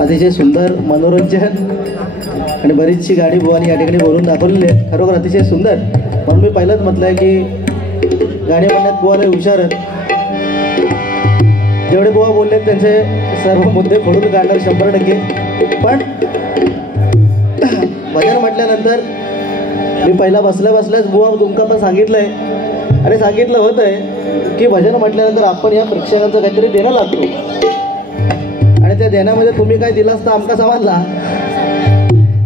अतिशय सुंदर मनोरंजन आणि बरीचशी गाणी बुवानी या ठिकाणी बोलून दाखवलेली आहेत. खरोखर अतिशय सुंदर. म्हणून मी पहिलंच म्हटलंय की गाणी म्हणण्यात बुवाला हुशार आहेत. जेवढे बुवा बोलले त्यांचे सर्व मुद्दे खोडून काढणार 100%. पण भजन म्हटल्यानंतर मी पहिला बसल्याच बुवा तुमका पण सांगितलंय आणि सांगितलं होतंय की भजन म्हटल्यानंतर आपण या प्रेक्षकांचं काहीतरी देणं लागतो आणि त्या देण्यामध्ये तुम्ही काय दिलास तर आमका समजला.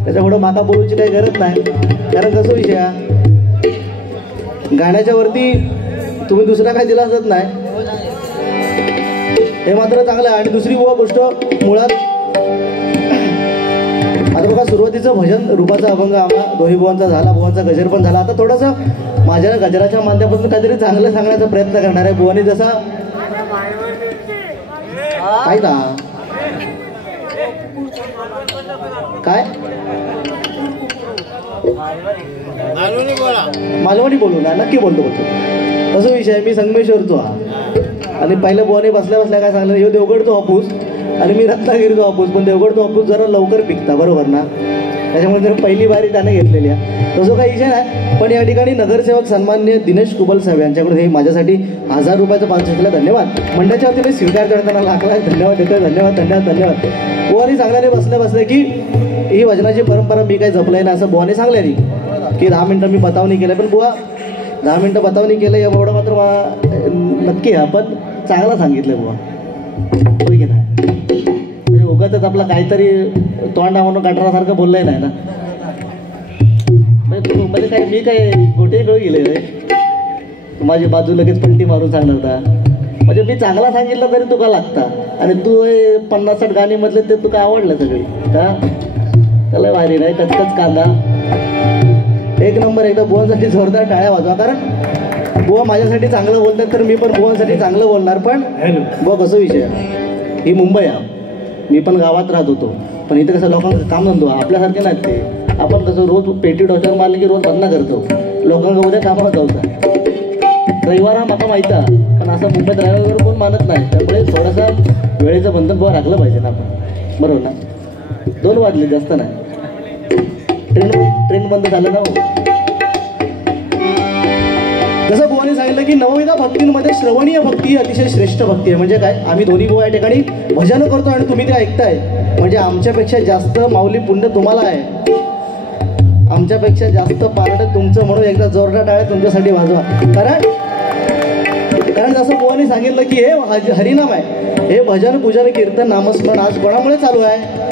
त्याच्या पुढं माका बोलूची काही गरज नाही. कारण कसं विषय गाण्याच्या वरती तुम्ही दुसरा काय दिलासच नाही हे मात्र चांगलं आहे. आणि दुसरी बुवा गोष्ट मुळात आता बघा सुरुवातीचं भजन रूपाचा अभंग आम्हा दोन्ही बुवांचा झाला, बुवांचा गजर पण झाला. आता थोडंसं माझ्या गजराच्या माध्यमातून काहीतरी चांगलं सांगण्याचा प्रयत्न करणार आहे. बुवानी जसा काय ना काय मालवणी बोलू ना नक्की बोलतो कसं विषय. मी संगमेश्वरचो आणि पहिल्या बुवाने बसल्या काय सांगलं हे देवगडचो हापूस आणि मी रत्नागिरीचो हापूस. पण देवगडचो हापूस जरा लवकर पिकता बरोबर ना. त्याच्यामुळे जर पहिली बारी त्याने घेतलेली आहे तसं काही विषय नाही. पण या ठिकाणी नगरसेवक सन्माननीय दिनेश कुबल साहेब यांच्याकडून हे माझ्यासाठी 1000 रुपयाचं पारितोषिक धन्यवाद. मंडळाच्या वतीने स्वीकार करताना लागला धन्यवाद देतोय. धन्यवाद. बुवानी सांगल्याने बसले की ही भजनाची परंपरा मी काही जपलंय ना असं बुवाने सांगल्यानी की 10 मिनटं मी बतावणी केलं. पण बुवा 10 मिनटं बतावणी केलं एवढं मात्र नक्की आपण चांगला सांगितलं बुवा होय की नाही. म्हणजे उगाच आपला काहीतरी तोंडा म्हणून गाठरासारखं बोललंय नाही ना. म्हणजे काय मी काय गोटे कळू गेले माझी बाजू लगेच पलटी मारून सांगणार होता. म्हणजे मी चांगला सांगितलं तरी तुका लागता आणि तू 50-60 गाणी मधले ते तुका आवडलं सगळी का. त्याला भारी नाही कचकच कांदा एक नंबर. एकदा बुवांसाठी जोरदार टाळ्या वाजवा. कारण बुवा माझ्यासाठी चांगलं बोलतात तर मी पण बुवांसाठी चांगलं बोलणार. पण बुवा कसं विषय ही मुंबई आहे. मी पण गावात राहत होतो पण इथे कसं लोकांचं काम धंदो आपल्यासारखे नाहीत ते. आपण कसं रोज पेटी डोक्यावर मारले की रोज धंदा करतो. लोकांना उद्या कामाला जाऊचा रविवार हा माका माहिती आहे. पण असं मुंबईत राहिल्यावर कोण मानत नाही. त्यामुळे थोडासा वेळेचं बंधन बुवा राखलं पाहिजे ना आपण बरोबर ना. 2 वाजले जास्त नाही. ट्रेन बंद झालं ना. जसं बुवाने सांगितलं की नवविधा भक्तींमध्ये श्रवणीय भक्ती ही अतिशय श्रेष्ठ भक्ती आहे. म्हणजे काय आम्ही दोन्ही बुवा या ठिकाणी भजन करतो आणि तुम्ही ते ऐकताय म्हणजे आमच्यापेक्षा जास्त माऊली पुण्य तुम्हाला आहे. आमच्यापेक्षा जास्त पारड तुमचं. म्हणून एकदा जोरदार टाळ्या तुमच्यासाठी वाजवा. कारण जसं बुवाने सांगितलं की हे हरिनाम आहे. हे भजन पूजन कीर्तन नामस्मरण आज कोणामुळे चालू आहे.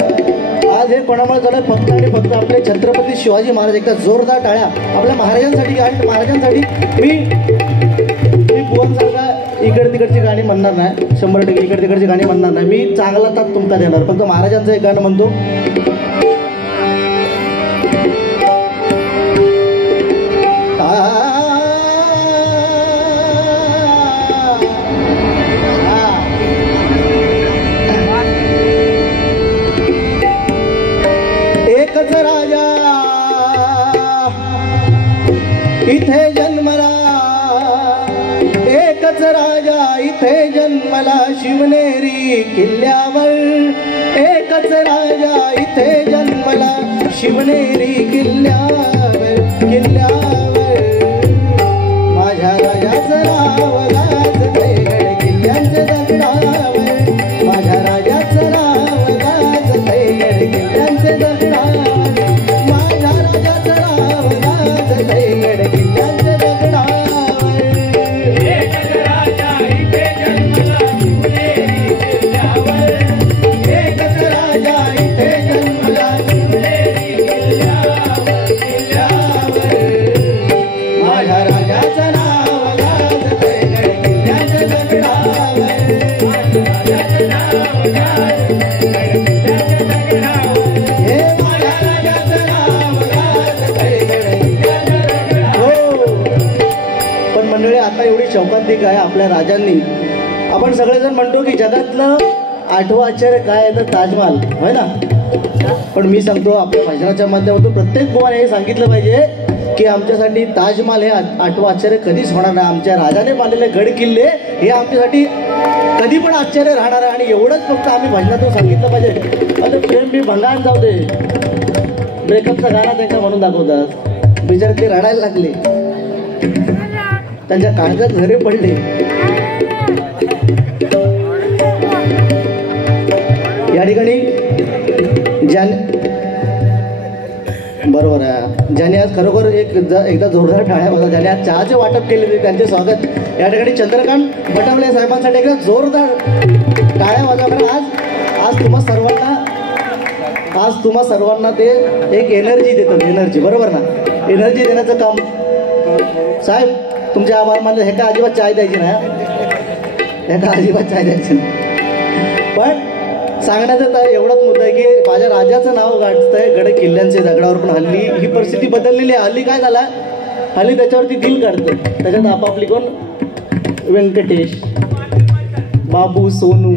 आज हे कोणामुळे चालू आहे फक्त आणि फक्त आपले छत्रपती शिवाजी महाराज. एकदा जोरदार टाळ्या आपल्या महाराजांसाठी. आणि महाराजांसाठी मी बुवांसारखा इकड तिकडची गाणी म्हणणार नाही. 100% इकड तिकडची गाणी म्हणणार नाही. मी चांगला ताक तुमका देणार. फक्त महाराजांचं एक गाणं म्हणतो. एकच राजा इथे जन्मला. एकच राजा इथे जन्मला शिवनेरी किल्ल्यावर. एकच राजा इथे जन्मला शिवनेरी किल्ल्यावर. माझ्या राजाचं नाव गाजतंय गड किल्ल्यांच्या दगडावर. माझ्या राजाचं नाव गाजतंय गड किल्ल्यांच्या दगडावर. माझ्या राजाचं नाव गाजतंय गड किल्ल्यांच्या दगडावर. एकच राजा इथे जन्मला शिवनेरी किल्ल्यावर. एकच राजा इथे जन्मला शिवनेरी किल्ल्यावर. माझ्या राजाचं नाव गाजतंय गड किल्ल्यांच्या दगडावर. माझ्या राजाचं नाव गाजतंय गड किल्ल्यांच्या दगडावर. हे माझ्या राजाचं नाव गाजतंय गड किल्ल्यांच्या दगडावर. पण मंडळी आता एवढी शौकांतिक आहे आपल्या राजांनी. आपण सगळेजण म्हणतो की जगातलं 8वं आश्चर्य काय आहे तर ताजमहाल होय ना. पण मी सांगतो आपल्या भाषणाच्या माध्यमातून प्रत्येक बुवाने हे सांगितलं पाहिजे की आमच्यासाठी ताजमहाल हे आठवं आश्चर्य कधीच होणार नाही. आमच्या राजाने बांधलेले गड किल्ले हे आमच्यासाठी कधी पण आश्चर्य राहणार आहे. आणि एवढंच फक्त आम्ही भजनातून सांगितलं पाहिजे. आता प्रेम मी भंगाण जाऊ दे, ब्रेकअपचा गाणं त्यांना म्हणून दाखवतात. बिचारे ते रडायला लागले, त्यांच्या काळजात झरे पडले. या ठिकाणी बरोबर आहे, ज्याने आज खरोखर एकदा जोरदार टाळ्या वाजवा, ज्याने आज चहाचे वाटप केले त्यांचे स्वागत. या ठिकाणी चंद्रकांत बटावले साहेबांसाठी एकदा जोरदार टाळ्या वाजवा. कारण आज तुम्हा सर्वांना ते एक एनर्जी देतात. एनर्जी, बरोबर ना, एनर्जी देण्याचं काम. साहेब तुमचे आभार मानले. हे का अजिबात चाय द्यायची ना, हे का अजिबात चाय द्यायची ना. पण सांगण्याचा तर एवढाच मुद्दा आहे की माझ्या राजाचं नाव गाठतंय गड किल्ल्यांचे दगडावर. पण हल्ली ही परिस्थिती बदललेली आहे. हल्ली काय झालं, हल्ली त्याच्यावरती दिल काढतं. त्याच्यात आपापली कोण व्यंकटेश, बाबू, सोनू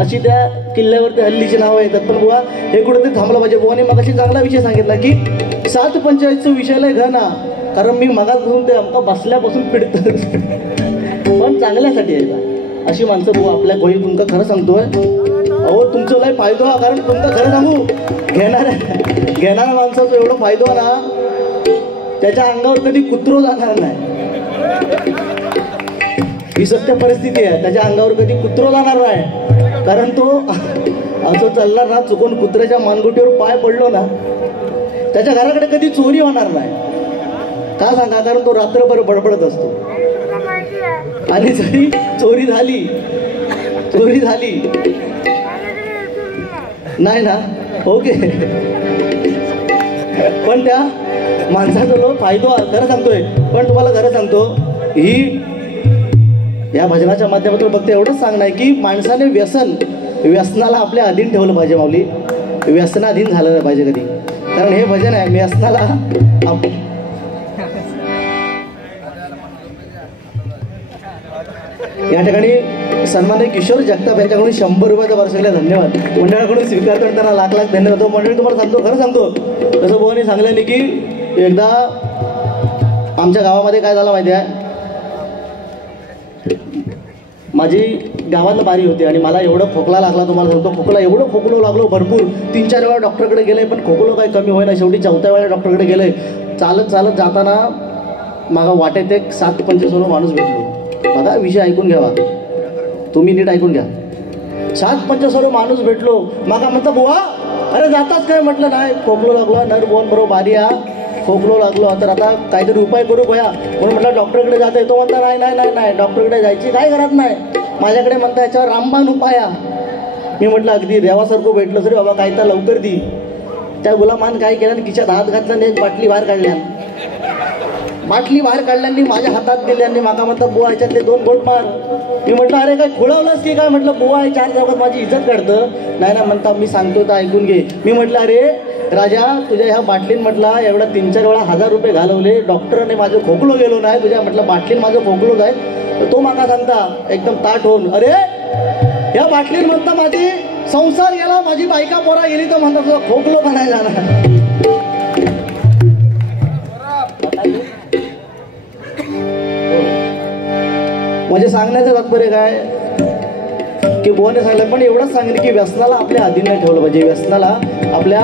अशी त्या किल्ल्यावरती हल्लीची नावं येतात. पण बुवा हे कुठेतरी थांबलं पाहिजे. बुवाने मगाशी चांगला विषय सांगितला की 745चं विषयाला घ ना, कारण मी मगापासून ते आमका बसल्यापासून पिडतं. पण चांगल्यासाठी आहे का अशी माणसं बुवा आपल्या गोई. तुमका खरं सांगतोय, अहो तुमचं लय फायदो हा. कारण तुमचं खरं सांगू, घेणाऱ्या माणसाचं एवढं फायदो ना, त्याच्या अंगावर कधी कुत्रो जाणार नाही. ही सत्य परिस्थिती आहे. त्याच्या अंगावर कधी कुत्रो जाणार नाही. कारण तो असं चालणार ना, चुकून कुत्र्याच्या मानगुटीवर पाय पडलो ना, त्याच्या घराकडे कधी चोरी होणार नाही. का सांगा, कारण तो रात्रभर बडबडत असतो. आणि जरी चोरी झाली नाही ना, ओके, पण त्या माणसाचा लो फायदो खरं सांगतोय. पण तुम्हाला खरं सांगतो, ही या भजनाच्या माध्यमातून फक्त एवढंच सांगणं आहे की माणसाने व्यसनाला आपल्या अधीन ठेवलं पाहिजे. माऊली, व्यसनाधीन झालं नाही पाहिजे कधी. कारण हे भजन आहे व्यसनाला या ठिकाणी सन्मान्य किशोर जगताप यांच्याकडून 100 रुपयाचा वर्षाला धन्यवाद. मंडळाकडून स्वीकार करताना लाख धन्यवाद. मंडळी तुम्हाला सांगतो, खरं सांगतो, तसं बुवानी सांगलं की एकदा आमच्या गावामध्ये काय झालं माहिती आहे, माझी गावातलं बारी होती आणि मला एवढं खोकला लागला. तुम्हाला सांगतो, खोकला एवढं खोकलो लागलो भरपूर. 3-4 वेळा डॉक्टरकडे गेले पण खोकलो काही कमी होईना. शेवटी 4थ्या वेळा डॉक्टरकडे गेले. चालत जाताना मागा वाटेत एक 7-25 माणूस भेटलो. बघा, विषय ऐकून घ्यावा, तुम्ही नीट ऐकून घ्या. 7-25 माणूस भेटलो. मागा म्हणता, बुवा अरे जाताच काय? म्हटलं नाही, खोकलो लागलो, नर बोन बरोबर बारी आ, खोकलो लागलो, तर आता काहीतरी उपाय करू गोया. म्हणून म्हटलं डॉक्टरकडे जाता येतो. म्हणता नाही डॉक्टरकडे जायची काय गरज नाही, माझ्याकडे म्हणता याच्यावर रामबाण उपाय. मी म्हटलं अगदी देवासारखं भेटलं तरी बाबा काय तर लवकर दी. त्या गुलामान काय केलं, खिशात हात घातला आणि एक बाटली बाहेर काढल्याने माझ्या हातात दिल्याने माका म्हणतात, बुवा ह्याच्यातले 2 बोट मार. मी म्हटलं अरे काय खुळवलंस की काय? म्हटलं बुवा 4 चौकात माझी इज्जत काढतं. नाही म्हणता, मी सांगतो तर ऐकून घे. मी म्हटलं अरे राजा, तुझ्या ह्या बाटलीन म्हटला एवढा 3-4 वेळा 1000 रुपये घालवले. डॉक्टरने माझं खोकलो गेलो नाही, तुझ्या म्हटलं बाटलीन माझं खोकलो जाय. तर तो माका सांगता एकदम ताट होऊन, अरे या बाटलीन म्हणता माझी संसार गेला, माझी बायका पोरा गेली, तर म्हणता तुझा खोकलो का नाही जाणार. म्हणजे सांगण्याचं तात्पर्य काय की बुवाने सांगितलं, पण एवढंच सांगितलं की व्यसनाला आपल्या अधीन नाही ठेवलं पाहिजे. व्यसनाला आपल्या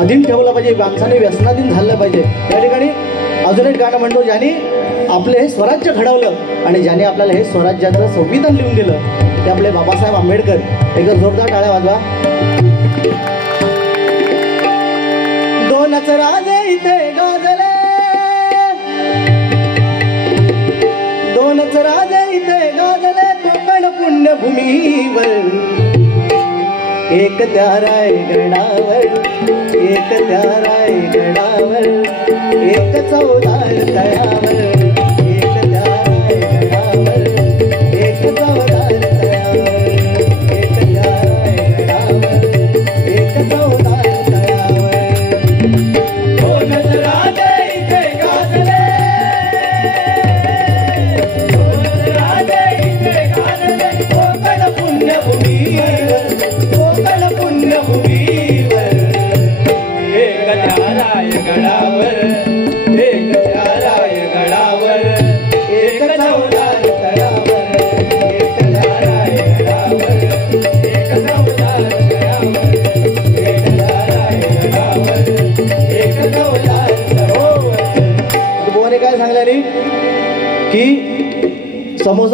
अधीन ठेवलं पाहिजे. माणसाने व्यसनाधीन झालं पाहिजे. या ठिकाणी अजून एक गाणं म्हणतो, ज्याने आपले हे स्वराज्य घडवलं आणि ज्याने आपल्याला हे स्वराज्याचं संविधान लिहून दिलं, ते आपले बाबासाहेब आंबेडकर. एकदम जोरदार टाळ्या वाजवा. 2 राजे इथे गाजले, 2 राजे इथे गाजले कोकण पुण्यभूमीवर. एक त्या रायगडावर, एक त्या रायगडावर, एक चौदार तळ्यावर, एक त्या रायगडावर, एक चौदार तळ्यावर, एक त्या रायगडावर, एक चौदार तळ्यावर. 2 राजे इथे गाजले, 2 राजे इथे गाजले कोकण पुण्यभूमीवर, कोकण पुण्यभूमीवर. एक त्या रायगडावर, एक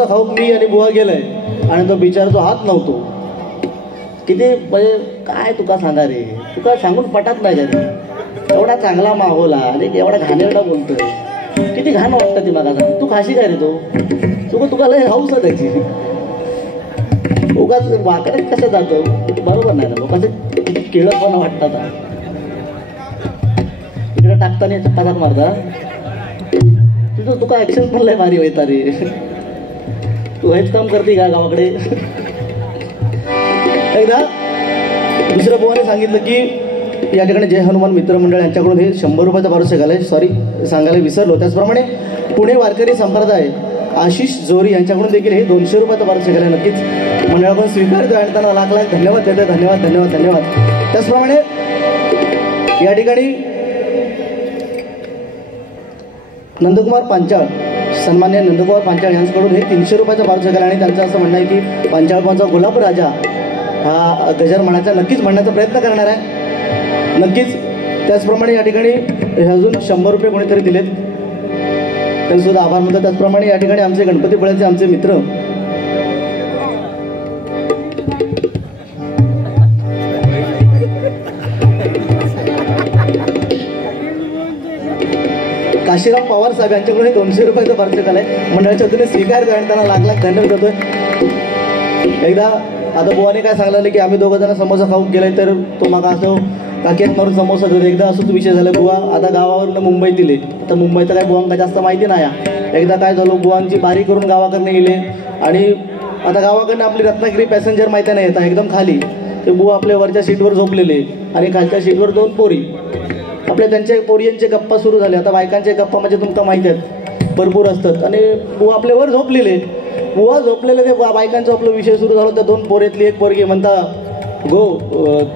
समोसा खाऊक मी आणि बुवा गेलाय आणि तो बिचारा हात नव्हतो. किती म्हणजे काय तुका सांगा रे, तुका सांगून पटत नाही का रे. एवढा चांगला माहोल आणि एवढा घाणेरडा बोलतोय, किती घाण वाटतं ती मला सांग. तू खाशी काय रे तो तुका लय हाऊस आहे त्याची. उगाच वाकड्यात कसं जातो बरोबर नाही ना. लोकांचं केळतपणा वाटतात. इकडे टाकताना पदार्थ मारता तुझं तुका ऍक्शन पण लय भारी व्हायचा रे. तू हेच काम करते का गावाकडे. एकदा दुसऱ्या बुवाने सांगितलं की या ठिकाणी जय हनुमान मित्रमंडळ यांच्याकडून हे 100 रुपयाचं पारितोषिक आलंय. सॉरी सांगायला विसरलो. त्याचप्रमाणे पुणे वारकरी संप्रदाय आशिष जोरी यांच्याकडून देखील हे 200 रुपयाचं पारितोषिक आलंय. नक्कीच मंडळाकडून स्वीकारतो आणि त्यांना लाख लाख धन्यवाद देतोय. धन्यवाद धन्यवाद धन्यवाद. त्याचप्रमाणे या ठिकाणी नंदकुमार पांचाळ, सन्मान्य नंदकुमार पांचाळ यांच्याकडून हे 300 रुपयाचं पारितोषिक आलं आणि त्यांचं असं म्हणणं आहे की पांचाळपांचा गुलाब राजा हा गजर म्हणायचा नक्कीच म्हणण्याचा प्रयत्न करणार आहे. नक्कीच त्याचप्रमाणे या ठिकाणी अजून 100 रुपये कोणीतरी दिलेत, त्यांनी सुद्धा आभार मानतो. त्याचप्रमाणे या ठिकाणी आमचे गणपतीपुळ्याचे आमचे मित्र काशीराम पवार साहेब यांच्याकडून हे 200 रुपयाचं पारितोषिक आलंय. मंडळाच्या वतीने स्वीकारतो आणि त्यांना लाख लाख धन्यवाद देतोय. एकदा आता बुवाने काय सांगलं की आम्ही दोघं जण समोसा खाऊन गेलाय तर तो मागा असं काकेत मारून समोसा देतो. एकदा असंच विषय झाला. बुवा आता गावावरून मुंबईत दिले तर मुंबईचं काय बुवांना जास्त माहिती नाही. एकदा काय झालं बुवांची बारी करून गावाकडनं गेले आणि आता गावाकडनं आपली रत्नागिरी पॅसेंजर माहिती नाही येतात एकदम खाली. ते बुवा आपल्या वरच्या सीटवर झोपलेले आणि खालच्या सीटवर 2 पोरी. आपल्या त्यांच्या पोरींचे गप्पा सुरू झाले. आता बायकांचे गप्पा म्हणजे तुमका माहिती आहेत भरपूर असतात आणि बुवा आपल्यावर झोपलेले. बुवा झोपलेले ते बायकांचा आपला विषय सुरू झाला. त्या 2 पोरीतली एक पोरगी म्हणता गो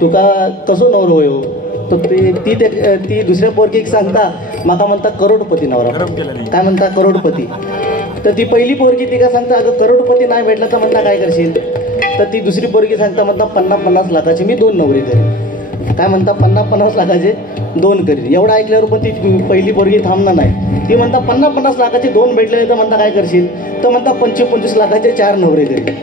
तुका कसो नवरो होयो. तर ती दुसऱ्या पोरगी सांगता माका म्हणता करोडपती नवरा. काय म्हणता करोडपती. तर ती पहिली पोरगी ती का सांगता अगं करोडपती नाही भेटला तर म्हणता काय करशील. तर ती दुसरी पोरगी सांगता म्हणता 50-50 लाखाची मी 2 नवरे करेन. काय म्हणता 50-50 लाखाचे 2 करीन. एवढं ऐकल्यावर पण ती पहिली पोरगी थांबणार नाही. ती म्हणता 50-50 लाखाचे 2 भेटले तर म्हणता काय करशील. तर म्हणता 25-25 लाखाचे 4 नवरे करीन.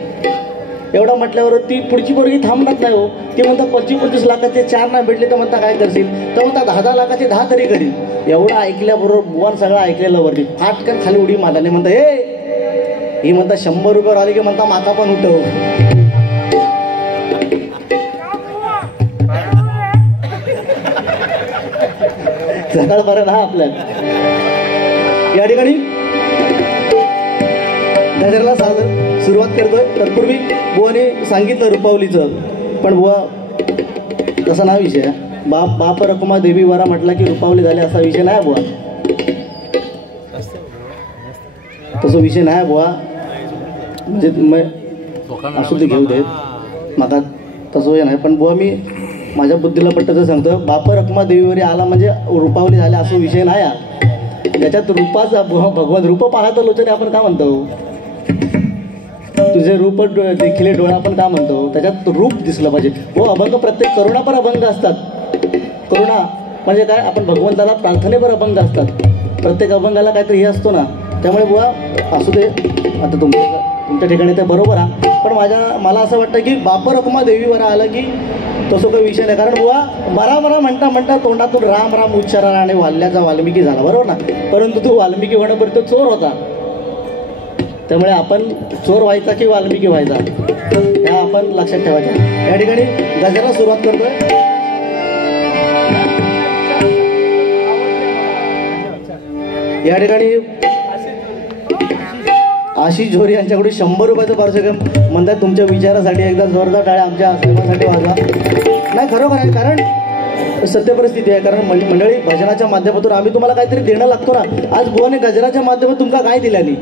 एवढं म्हटल्यावर ती पुढची पोरगी थांबणार नाही हो. ती म्हणता 25-25 लाखाचे 4 नाही भेटले तर म्हणता काय करशील. तर म्हणता 10-10 लाखाचे 10 तरी करीन. एवढं ऐकल्याबरोबर बुवान सगळं ऐकलेलं वरती फाटकन खाली उडी मारल्याने म्हणता ही म्हणता 100 रुपयावर आले की म्हणता माता पण उठव. सकाळपर्यंत हा आपल्या या ठिकाणी गजरला सुरुवात करतोय. तत्पूर्वी बुवाने सांगितलं रुपावलीचं पण बुवा तसा नाही विषय. बाप रखुमा देवी वारा म्हटला की रुपावली झाली असा विषय नाही बुवा. तसं विषय नाही बुवा. म्हणजे असू ते घेऊ देत माका तसं हे नाही. पण बुवा मी माझ्या बुद्धीला पट्टचं सांगतो. बाप रखुमा देवीवरी आला म्हणजे रुपावली झाली असा विषय नाही. त्याच्यात रूपाचा भगवान रूप पाहतो लोचने आपण का म्हणतो. तुझे रूप देखील डोळा आपण का म्हणतो. त्याच्यात रूप दिसलं पाहिजे. हो अभंग प्रत्येक करुणा पर अभंग असतात. करुणा म्हणजे काय आपण भगवंताला प्रार्थनेपर अभंग असतात. प्रत्येक अभंगाला काहीतरी हे असतो ना. त्यामुळे बुवा असू दे आता तुमच्या ठिकाणी ते बरोबर आहे. पण मला असं वाटतं की बाप रखुमा देवीवर आलं की तसं काही विषय नाही. कारण बुवा बरा म्हणता म्हणता तोंडातून राम राम उच्चार आणि वाल्याचा वाल्मिकी झाला बरोबर ना. परंतु तो वाल्मिकी होण्यापर्यंत चोर होता. त्यामुळे आपण चोर व्हायचा की वाल्मिकी व्हायचा ह्या आपण लक्षात ठेवायचं. या ठिकाणी गजराला सुरुवात करतोय. या ठिकाणी आशिष झोरी यांच्याकडून 100 रुपयाचं पारितोषिक म्हणतात. तुमच्या विचारासाठी एकदा जोरदार टाळ्या आमच्या साहेबांसाठी वाजवा. नाही खरोखर आहे. कारण सत्य परिस्थिती आहे. कारण मंडळी भजनाच्या माध्यमातून आम्ही तुम्हाला काहीतरी देणं लागतो ना. आज बुवाने गजराच्या माध्यमातून तुमका काय दिल्याने.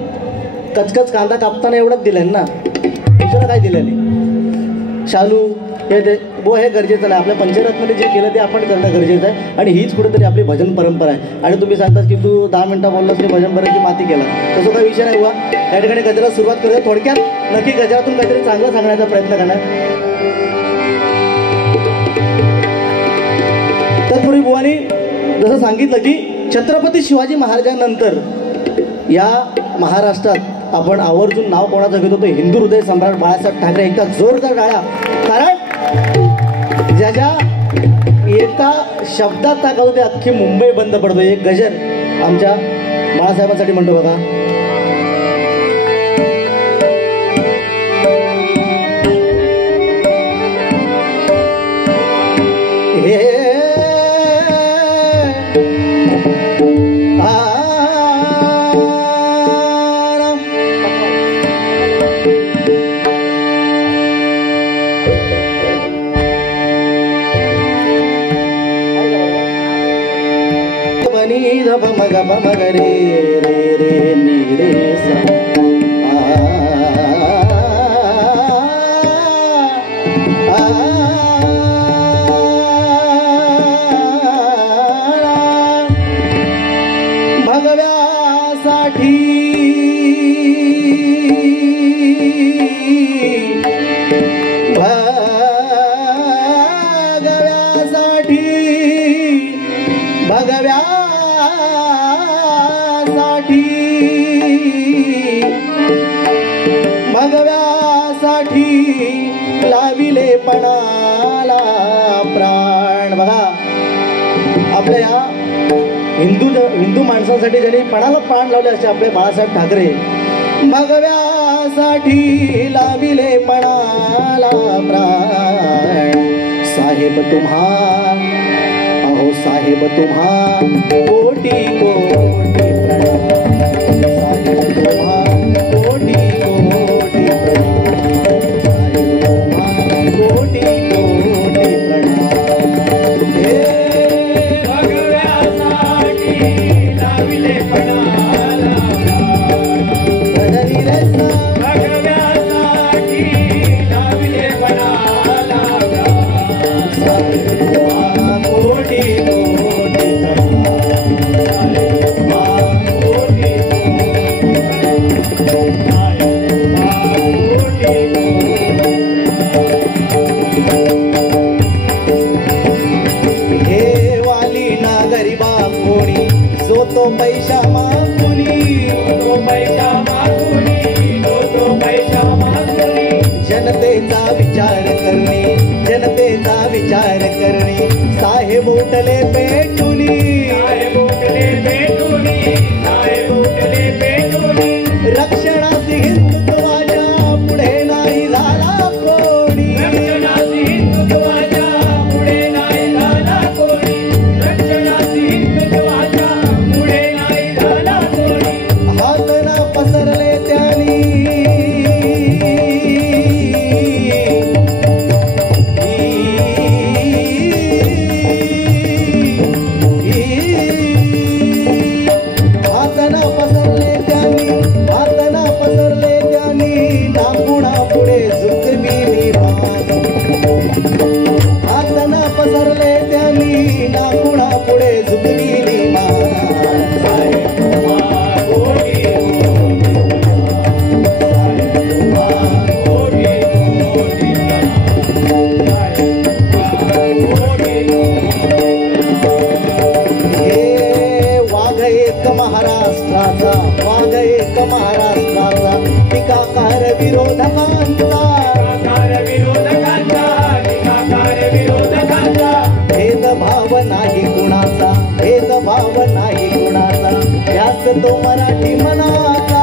कचकच कांदा कापताना एवढंच दिलं ना. दुसरं काय दिल्याने. शालू हे बुवा हे गरजेचं नाही. आपल्या पंचरत्नाने जे केलं ते आपण करणं गरजेचं आहे. आणि हीच कुठेतरी आपली भजन परंपरा आहे. आणि तुम्ही सांगतात की तू 10 मिनिटं बोललास की भजन परंपरेची माती केला. तसं काही विषय नाही बुवा. या ठिकाणी गजराला सुरुवात करूया. थोडक्यात नक्की गजरातून काहीतरी चांगलं सांगण्याचा प्रयत्न करणार. तत्पूर्वी बुवानी जसं सांगितलं की छत्रपती शिवाजी महाराजांनंतर या महाराष्ट्रात आपण आवर्जून नाव कोणाचं घेतो तो हिंदू हृदय सम्राट बाळासाहेब ठाकरे. एकदा जोरदार टाळ्या. कारण ज्याच्या एका शब्दात टाकतो ते अख्खी मुंबई बंद पडतो. एक गजर आमच्या बाळासाहेबांसाठी म्हणतो बघा. मग रे रे रे नी रे सा भगव्यासाठी भगव्यासाठी लाविले पणाला प्राण. बघा आपल्या या हिंदू माणसांसाठी ज्यांनी पणाला प्राण लावले असे आपले बाळासाहेब ठाकरे. भगव्यासाठी लाविले पणाला प्राण. साहेब तुम्हा अहो साहेब तुम्हा कोटी कोटी प्रणाम. साहेब तुम्हा कोटी कोटी प्रणाम. साहेब तुम्हा कोटी कोटी प्रणाम. हे भगव्यासाठी लाविले पणाला भगव्यासाठी लाविले पणाला. साहेब तुम्हा कोटी कोटी तो पैसा मागुनी तो पैसा मागुनी तो पैसा मागुनी. जनतेचा विचार करणे जनतेचा विचार करणे. साहेब उठले पेटुनी साहेब उठले पेटुनी साहेब उठले पेटुनी. रक्षणाची हिंदुत्वाच्या पुढे नाही झाला कोणी. रक्षणाची हिंदुत्वाच्या पुढे नाही झाला कोणी. रक्षणाची हिंदुत्वाच्या पसरले त्यानी हातना पसरले त्यानी हातना पसरले त्यानी. नागुणा पुढे झुकविली मान. हातना पसरले त्यानी नागुणा पुढे झुकविली मान. महाराष्ट्राचा वाघ एक महाराष्ट्राचा. टीकाकार विरोधकांचा भेदभाव नाही कुणाचा भेदभाव नाही कुणाचा. यास तो मराठी मनाचा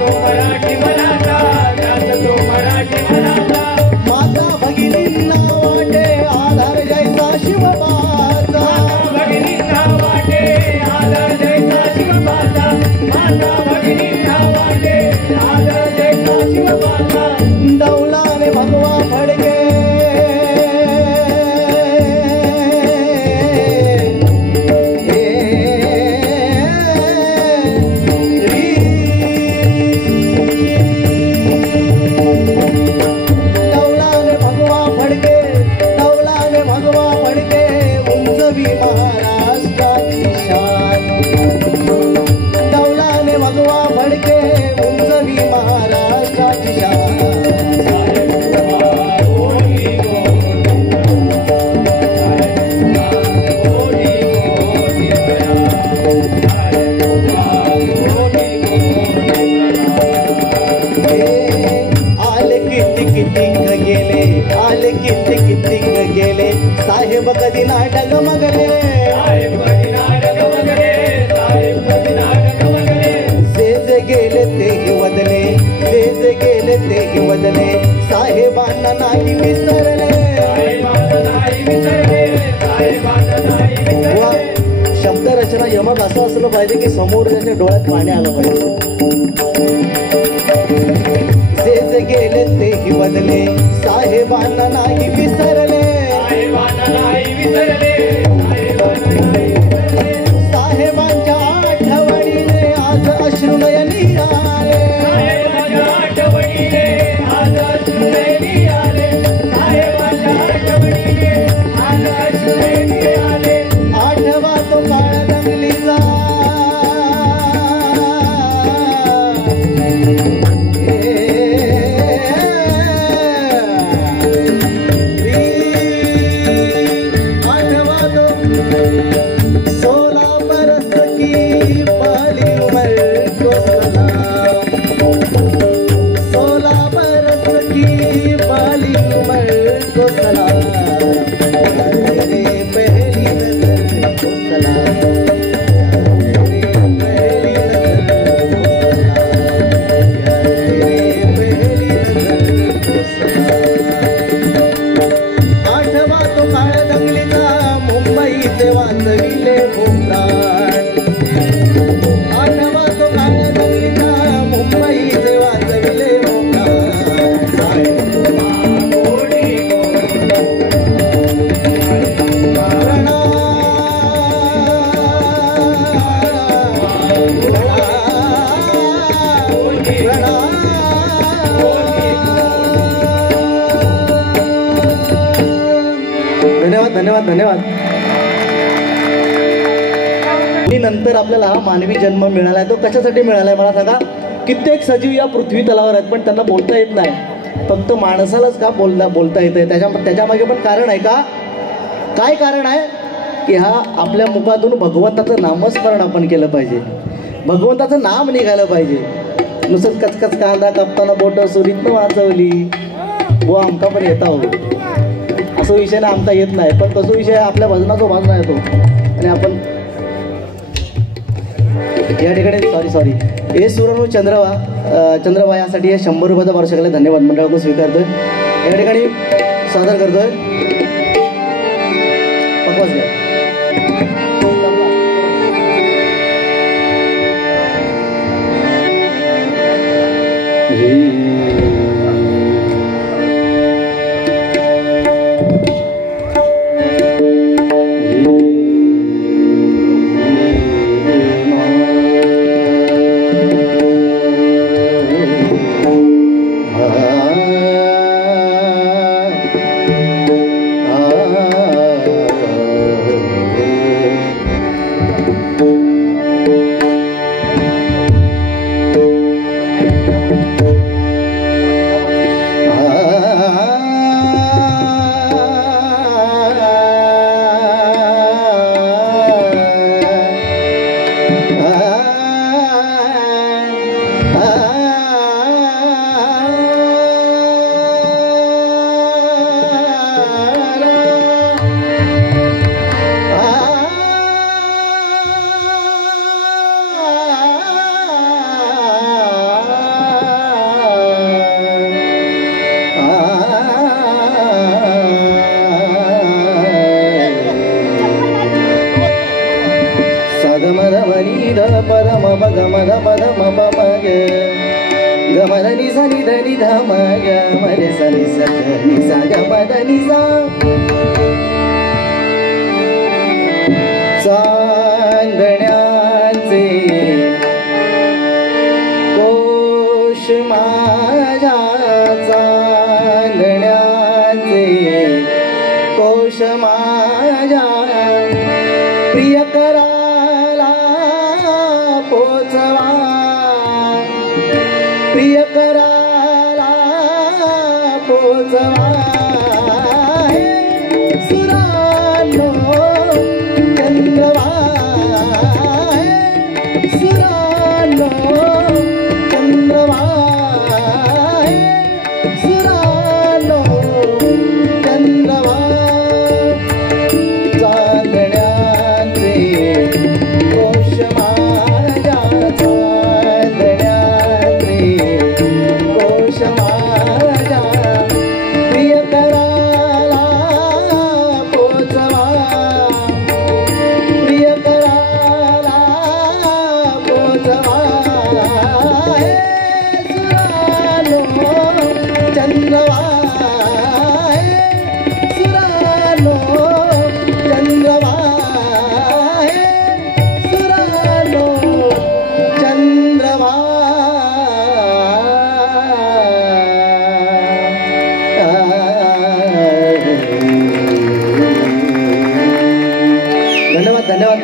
तो मराठी मनाचा तो मराठी मनाचा. माता भगिनींना वाटे आधार जैसा शिवबाचा. भगिनींना वाटे आधार जैसा शिवबाचा. माता भगिनींना वाटे आधार जैसा शिवबाचा. डौलाने भगवा फडके री गेले आले किती किती गेले साहेब कधी ना डगमगले जे गेले तेही बदले जे गेले तेही बदले साहेबांना नाही विसरले शब्द रचना यमक असं असलं पाहिजे की समोर त्याच्या डोळ्यात पाणी आलं पाहिजे जे गेले तेही बदले साहेबांना नाही विसरले साहेबांच्या आठवणीने आज अश्रुनयनी आले आठवा तो काळ दंगलीचा धन्यवाद धन्यवाद. नंतर आपल्याला हा मानवी जन्म मिळालाय तो कशासाठी मिळालाय मला सांगा. कित्येक सजीव या पृथ्वी तलावर आहेत पण त्यांना बोलता येत नाही. फक्त माणसालाच का बोलता येतंय त्याच्या मागे पण कारण आहे का. काय कारण आहे की हा आपल्या मुखातून भगवंताचं नामस्मरण आपण केलं पाहिजे. भगवंताचं नाम निघालं पाहिजे. नुसतं कचकच कांदा कापताना बोट सुरीतनं वाचवली वो आमका पण येता हो असं विषय ना आमचा येत नाही. पण तसं विषय आपल्या भजनाचा भाजना येतो. आणि आपण या ठिकाणी सॉरी हे सुरणू चंद्रबा यासाठी हे 100 रुपयाचा वार्षिक धन्यवाद मंडळाकडून स्वीकारतोय. या ठिकाणी सादर करतोय पकवास घ्या.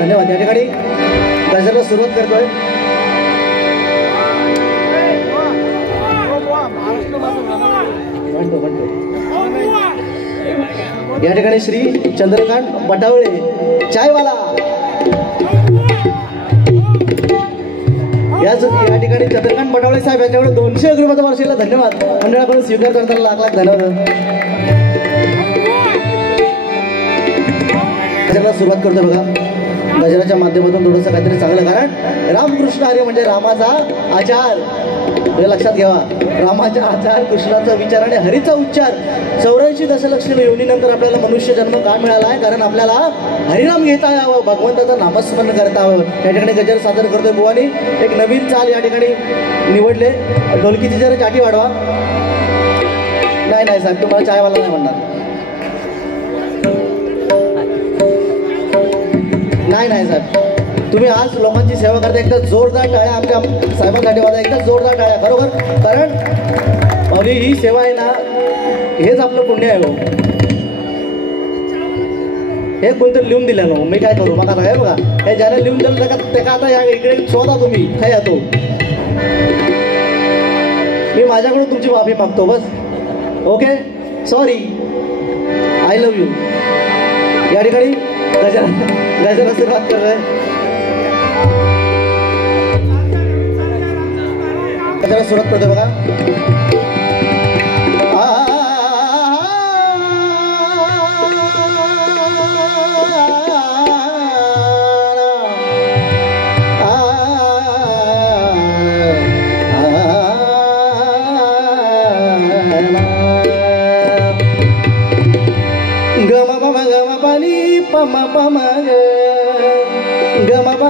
धन्यवाद. या ठिकाणी गजरला सुरुवात करतोय. या ठिकाणी श्री चंद्रकांत बटावळे चायवाला या ठिकाणी चंद्रकांत बटावळे साहेब यांच्याकडे 200 रुपयाचा वार्षिकला धन्यवाद. मंडळाकडून स्वीकार करताना लाख लाख धन्यवाद. गजराला सुरुवात करतो बघा. गजराच्या माध्यमातून थोडंसं काहीतरी चांगलं, कारण रामकृष्ण हरी म्हणजे रामाचा आचार, हे लक्षात घ्यावा. रामाचा आचार, कृष्णाचा विचार आणि हरीचा उच्चार. 84 दशलक्ष योनीनंतर आपल्याला मनुष्य जन्म का मिळाला आहे? कारण आपल्याला हरिनाम घेता यावं, भगवंताचं नामस्मरण करता यावं. या ठिकाणी गजर सादर करतोय बुवानी. एक नवीन चाल या ठिकाणी निवडले. ढोलकीची जरा चाटी वाढवा. नाही नाही साहेब, तुम्हाला चायवाला नाही म्हणणार. नाही नाही साहेब, तुम्ही आज लोकांची सेवा करता. एकदा जोरदार टाळ्या आमच्या साहेबांसाठी वाजा. एकदा जोरदार टाळ्या. बरोबर, कारण माऊली ही सेवा आहे ना, हेच आपलं पुण्य आहे हो. हे कोणतरी लिहून दिलं ना, मी काय करू? मला काय बघा, हे ज्याला लिहून दिलं त्याला आता या इकडे शोधा तुम्ही, काय येतो. मी माझ्याकडून तुमची माफी मागतो बस. Okay, sorry, I love you. या ठिकाणी गजरा सुरुवात करतोय. गजरा सुरुवात करतोय बघा.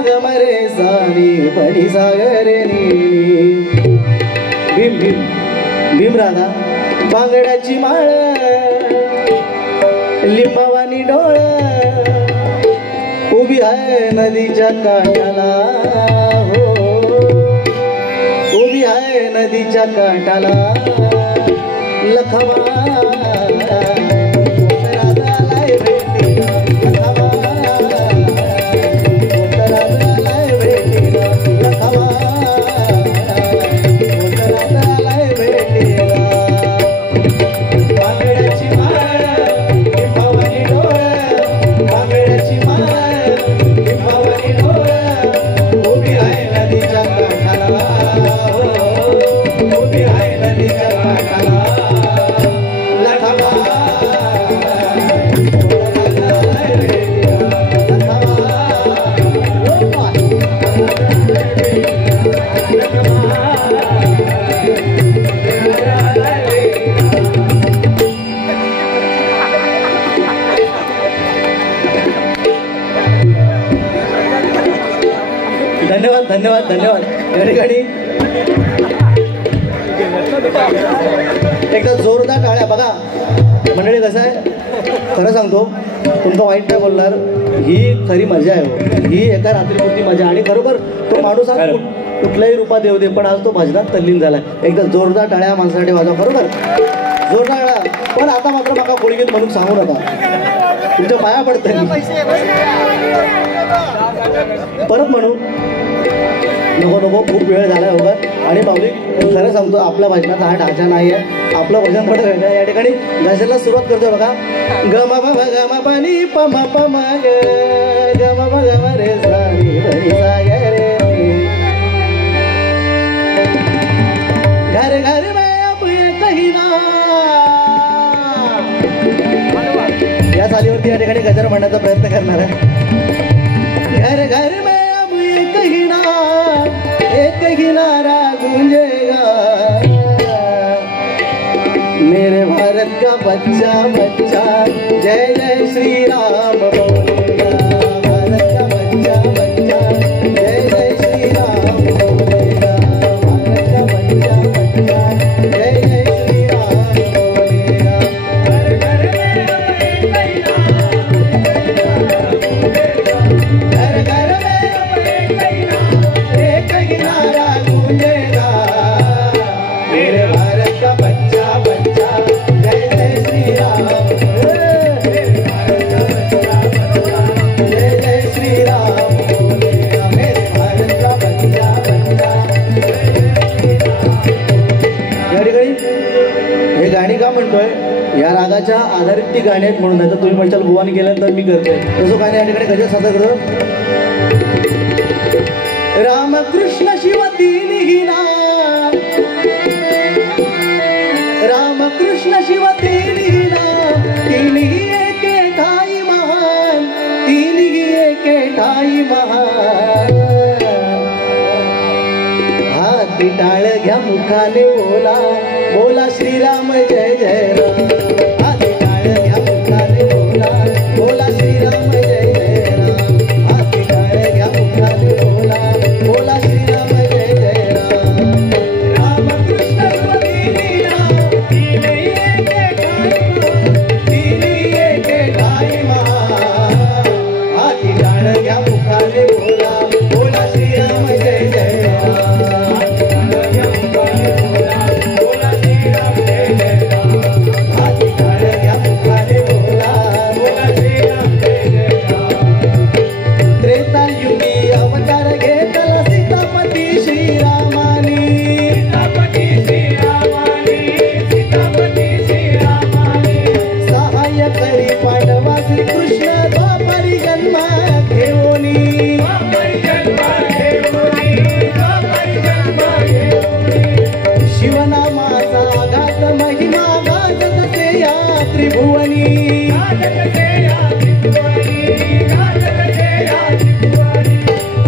गम रे सानी पनी सागरेनी. भीम भीम भीम राधा. बांगड्याची माळ, लिंबावानी डोळ, उभी आहे नदीच्या काठाला. हो, उभी आहे नदीच्या काठाला. लखमा धन्यवाद धन्यवाद धन्यवाद. या ठिकाणी एकदा जोरदार टाळ्या. बघा मंडळी, कसं आहे, खरं सांगतो, तुमचं वाईट काय बोलणार, ही खरी मजा आहे हो. ही एका रात्रीपुरती मजा. आणि खरोखर तो माणूस आज कुठल्याही रूपात येऊ दे, पण आज तो भजनात तल्लीन झालाय. एकदा जोरदार टाळ्या माणसासाठी वाजवा. खरोखर जोरदार टाळ्या. पण आता मात्र माका गोळीगीत म्हणून सांगू नका, तुमच्या पाया पडतंय. परत म्हणू नको नको, खूप वेळ झाला आहे वगैरे. आणि माऊली खरं सांगतो, आपल्या भजनाचा हा ढाचा नाही आहे, आपलं भजन थोडं वेगळं आहे. या ठिकाणी गजरला सुरुवात करतोय बघा. गम ब गम पानी पम पम ग, गम ब गम रे सारी बरी सागरे. घर घर में अब कहीं ना. या चालीवरती या ठिकाणी गजर म्हणण्याचा प्रयत्न करणार आहे. घर घर में अब कहीं ना, एक ही नारा गूंजेगा, मेरे भारत का बच्चा बच्चा जय जय श्री राम बोलेगा. भारत का बच्चा बच्चा जय जय श्री राम बोलेगा. भारत का बच्चा बच्चा जय जय श्री राम बोलेगा. घर घर में घर घर एक ही नारा गूंजेगा, मेरे भारत का बच्चा बच्चा जय जय श्री राम. मेरे भारत का बच्चा बच्चा रागाच्या आधारित ती गाणी आहेत म्हणून. नाही तर तुम्ही म्हणशाल बुवानी केल्यानंतर मी करते तसं गाणी या ठिकाणी गजल सादर करतो. रामकृष्ण शिव तिन्ही नाम, रामकृष्ण शिव तिन्ही नाम, तिन्ही एके ठाई महान, तिन्ही एके ठाई महान. हाती टाळ घ्या मुखाने बोला, बोला श्रीराम जय जय राम. हाती टाळ घ्या मुखाने बोला, बोला श्रीराम जय जय राम. हाती टाळ घ्या मुखाने बोला, बोला श्रीराम जय जय राम. रामकृष्ण तिन्ही नाम, तिन्ही एके ठाई महान, तिन्ही एके ठाई महान. हाती टाळ घ्या मुखाने बोला, बोला श्रीराम जय जय राम.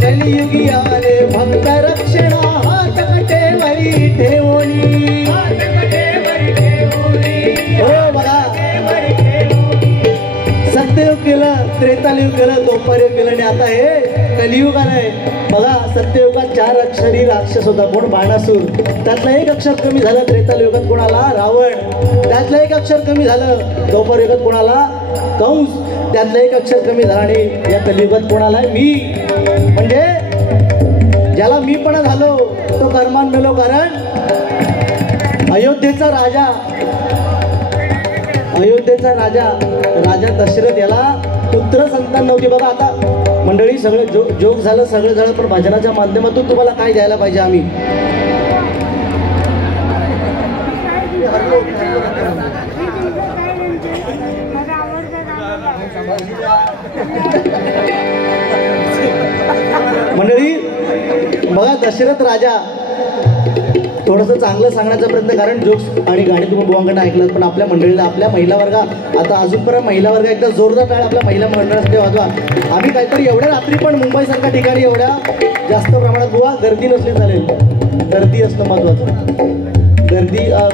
कलियुगी आले भक्त रक्षणा, हात कटेवरी ठेवणी. हो बघा, सत्ययुग केलं, त्रेतायुग केलं, द्वापरयुग केलं आणि आता हे कलियुग आलंय. बघा, सत्ययुगात 4 अक्षरी राक्षस होता, कोण? बाणासूर. त्यातलं 1 अक्षर कमी झालं त्रेतायुगात, कोणाला? रावण. त्यातलं 1 अक्षर कमी झालं द्वापरयुगात, कोणाला? कंस. त्यातलं 1 अक्षर कमी झालं आणि या कलियुगात कोणाला? मी. म्हणजे ज्याला मी पण झालो तो कर्मान मेलो. कारण अयोध्येचा राजा, अयोध्येचा राजा राजा दशरथ याला पुत्र संतान नव्हती. बघा आता मंडळी, सगळं जोग झालं, सगळं झालं, पण भजनाच्या माध्यमातून तुम्हाला काय द्यायला पाहिजे आम्ही? मंडळी बघा, दशरथ राजा, थोडंसं चांगलं सांगण्याचा प्रयत्न, कारण जोक्स आणि गाणी तुम्ही बुवांकडे ऐकलं, पण आपल्या मंडळीला, आपल्या महिला वर्गा, आता अजूनपर्यंत महिला वर्ग एकदा जोरदार टाळ आपल्या महिला मंडळासाठी वाजवा. आम्ही काहीतरी एवढ्या रात्री पण मुंबईसारख्या ठिकाणी एवढ्या जास्त प्रमाणात बुवा गर्दी नसली चालेल. गर्दी असणं महत्वाचं.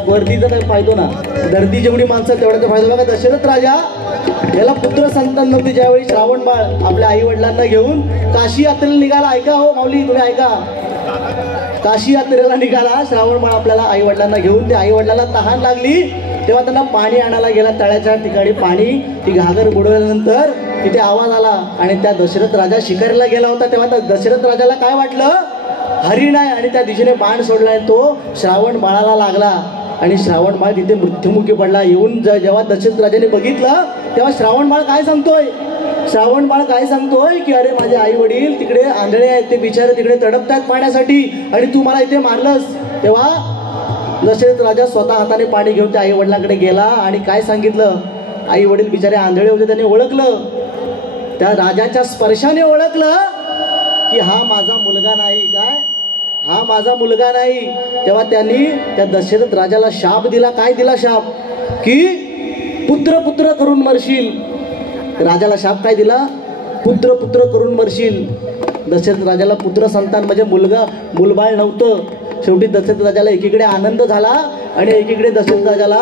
गर्दीचा काही फायदो ना, गर्दी जेवढी माणसं तेवढ्याचा फायदा. बघा, दशरथ राजा याला पुत्र संतान नव्हती. ज्यावेळी श्रावण बाळ आपल्या आई वडिलांना घेऊन काशी यात्रेला निघाला. ऐका हो माऊली, तुम्ही ऐका, काशी यात्रेला निघाला श्रावण बाळ आपल्याला आई वडिलांना घेऊन. त्या आई वडिलांना तहान लागली तेव्हा त्यांना पाणी आणायला गेला. तळ्याच्या ठिकाणी पाणी, ती घागर बुडवल्यानंतर तिथे आवाज आला आणि त्या दशरथ राजा शिकारीला गेला होता. तेव्हा त्या दशरथ राजाला काय वाटलं? हरिण आहे, आणि त्या दिशेने बाण सोडला आणि तो श्रावण बाळाला लागला आणि श्रावण बाळ तिथे मृत्युमुखी पडला. येऊन जेव्हा दशरथ राजाने बघितलं तेव्हा श्रावण बाळ काय सांगतोय? श्रावण बाळ काय सांगतोय की अरे माझे आई वडील तिकडे आंधळे आहेत, ते बिचारे तिकडे तडपतात पाण्यासाठी आणि तू मला इथे मारलंस. तेव्हा दशरथ राजा स्वतः हाताने पाणी घेऊन त्या आई वडिलांकडे गेला आणि काय सांगितलं? आई वडील बिचारे आंधळे होते, त्यांनी ओळखलं, त्या राजाच्या स्पर्शाने ओळखलं की हा माझा मुलगा नाही. काय? हा माझा मुलगा नाही. तेव्हा त्यांनी त्या दशरथ राजाला शाप दिला. काय दिला शाप? की पुत्र पुत्र करून मरशील. राजाला शाप काय दिला? पुत्र पुत्र करून मरशील. दशरथ राजाला पुत्र संतान म्हणजे मुलबाळ नव्हतं. शेवटी दशरथ राजाला एकीकडे आनंद झाला आणि एकीकडे दशरथ राजाला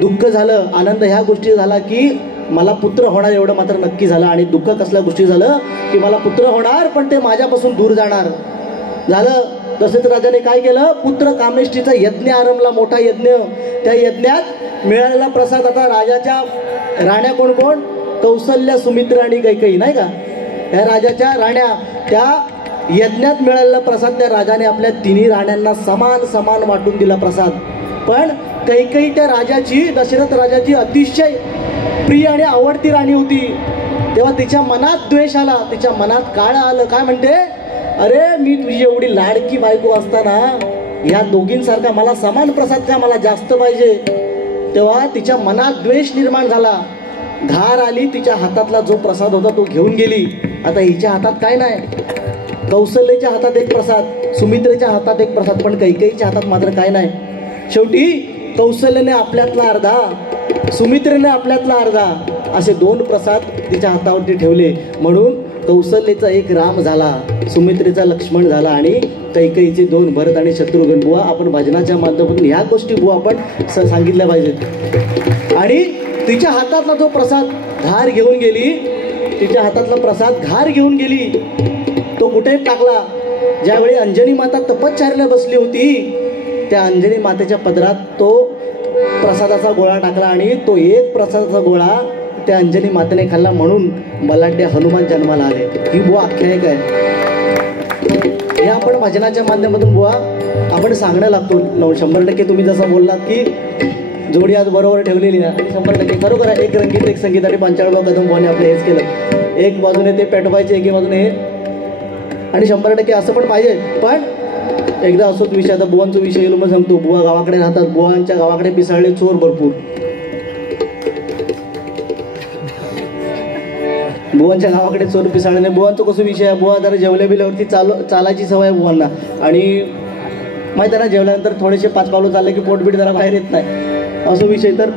दुःख झालं. आनंद ह्या गोष्टी झाला की मला पुत्र होणार एवढं मात्र नक्की झालं, आणि दुःख कसल्या गोष्टी झालं की मला पुत्र होणार पण ते माझ्यापासून दूर जाणार झालं. दशरथ राजाने काय केलं? पुत्र कामेष्टीचा यज्ञ आरंभला, मोठा यज्ञ. त्या यज्ञात मिळालेला प्रसाद, आता राजाच्या राण्या कोण कोण? कौसल्या, सुमित्रा आणि कैकेयी, नाही का? ह्या राजाच्या राण्या. त्या यज्ञात मिळालेला प्रसाद त्या राजाने आपल्या तिन्ही राण्यांना समान समान वाटून दिला प्रसाद. पण कैकेयी त्या राजाची, दशरथ राजाची अतिशय प्रिय आणि आवडती राणी होती. तेव्हा तिच्या मनात द्वेष आला, तिच्या मनात काळ आलं. काय म्हणते? अरे मी तुझी एवढी लाडकी बायको असताना ह्या दोघींसारखा मला समान प्रसाद का? मला जास्त पाहिजे. तेव्हा तिच्या मनात द्वेष निर्माण झाला. घार आली, तिच्या हातातला जो प्रसाद होता तो घेऊन गेली. आता हिच्या हातात काय नाही. कौशल्याच्या हातात एक प्रसाद, सुमित्रेच्या हातात एक प्रसाद, पण कैकेयीच्या हातात मात्र काय नाही. शेवटी कौशल्याने आपल्यातला अर्धा, सुमित्रेने आपल्यातला अर्धा, असे 2 प्रसाद तिच्या हातावरती ठेवले. म्हणून कौशल्याचा एक राम झाला, सुमित्रेचा लक्ष्मण झाला आणि कैकेयीचे 2 भरत आणि शत्रुघ्न. बुवा आपण भजनाच्या माध्यमातून ह्या गोष्टी बुवा आपण सांगितल्या पाहिजेत. आणि तिच्या हातातला जो प्रसाद घार घेऊन गेली, तिच्या हातातला प्रसाद घार घेऊन गेली. तो कुठे टाकला. ज्यावेळी अंजनी माता तपश्चर्येला बसली होती, त्या अंजनी मातेच्या पदरात तो प्रसादाचा गोळा टाकला आणि तो एक प्रसादाचा गोळा त्या अंजनी मातेने खाल्ला. म्हणून बलाढ्य हनुमान जन्माला आले. ही बुवा आख्यायिक आहे. हे आपण भजनाच्या माध्यमातून बुवा आपण सांगणं लागतो. 100% तुम्ही जसं बोललात की जोडी आज बरोबर ठेवलेली आहे, 100% खरोखर आहे. एक रंगीत एक संगीत आणि 45 कदम बुवाने आपलं हेच केलं. एक बाजूने ते पेटवायचे, एके बाजूने हे, आणि 100% असं पण पाहिजे. पण एकदा असोच विषय, आता बुवांचा विषय येईल मग सांगतो. बुवा गावाकडे राहतात, बुवांच्या गावाकडे पिसाळले चोर भरपूर. बुवांच्या गावाकडे चोर पिसाळले. बुवांचा कसं विषय आहे, बुवा जरा जेवल्या बिल्यावरती चालायची सवय आहे बुवांना. आणि माहिती आहे ना, जेवल्यानंतर थोडेसे 5 पावलं चालले की पोटबीट जरा बाहेर येत नाही, असं विषय. तर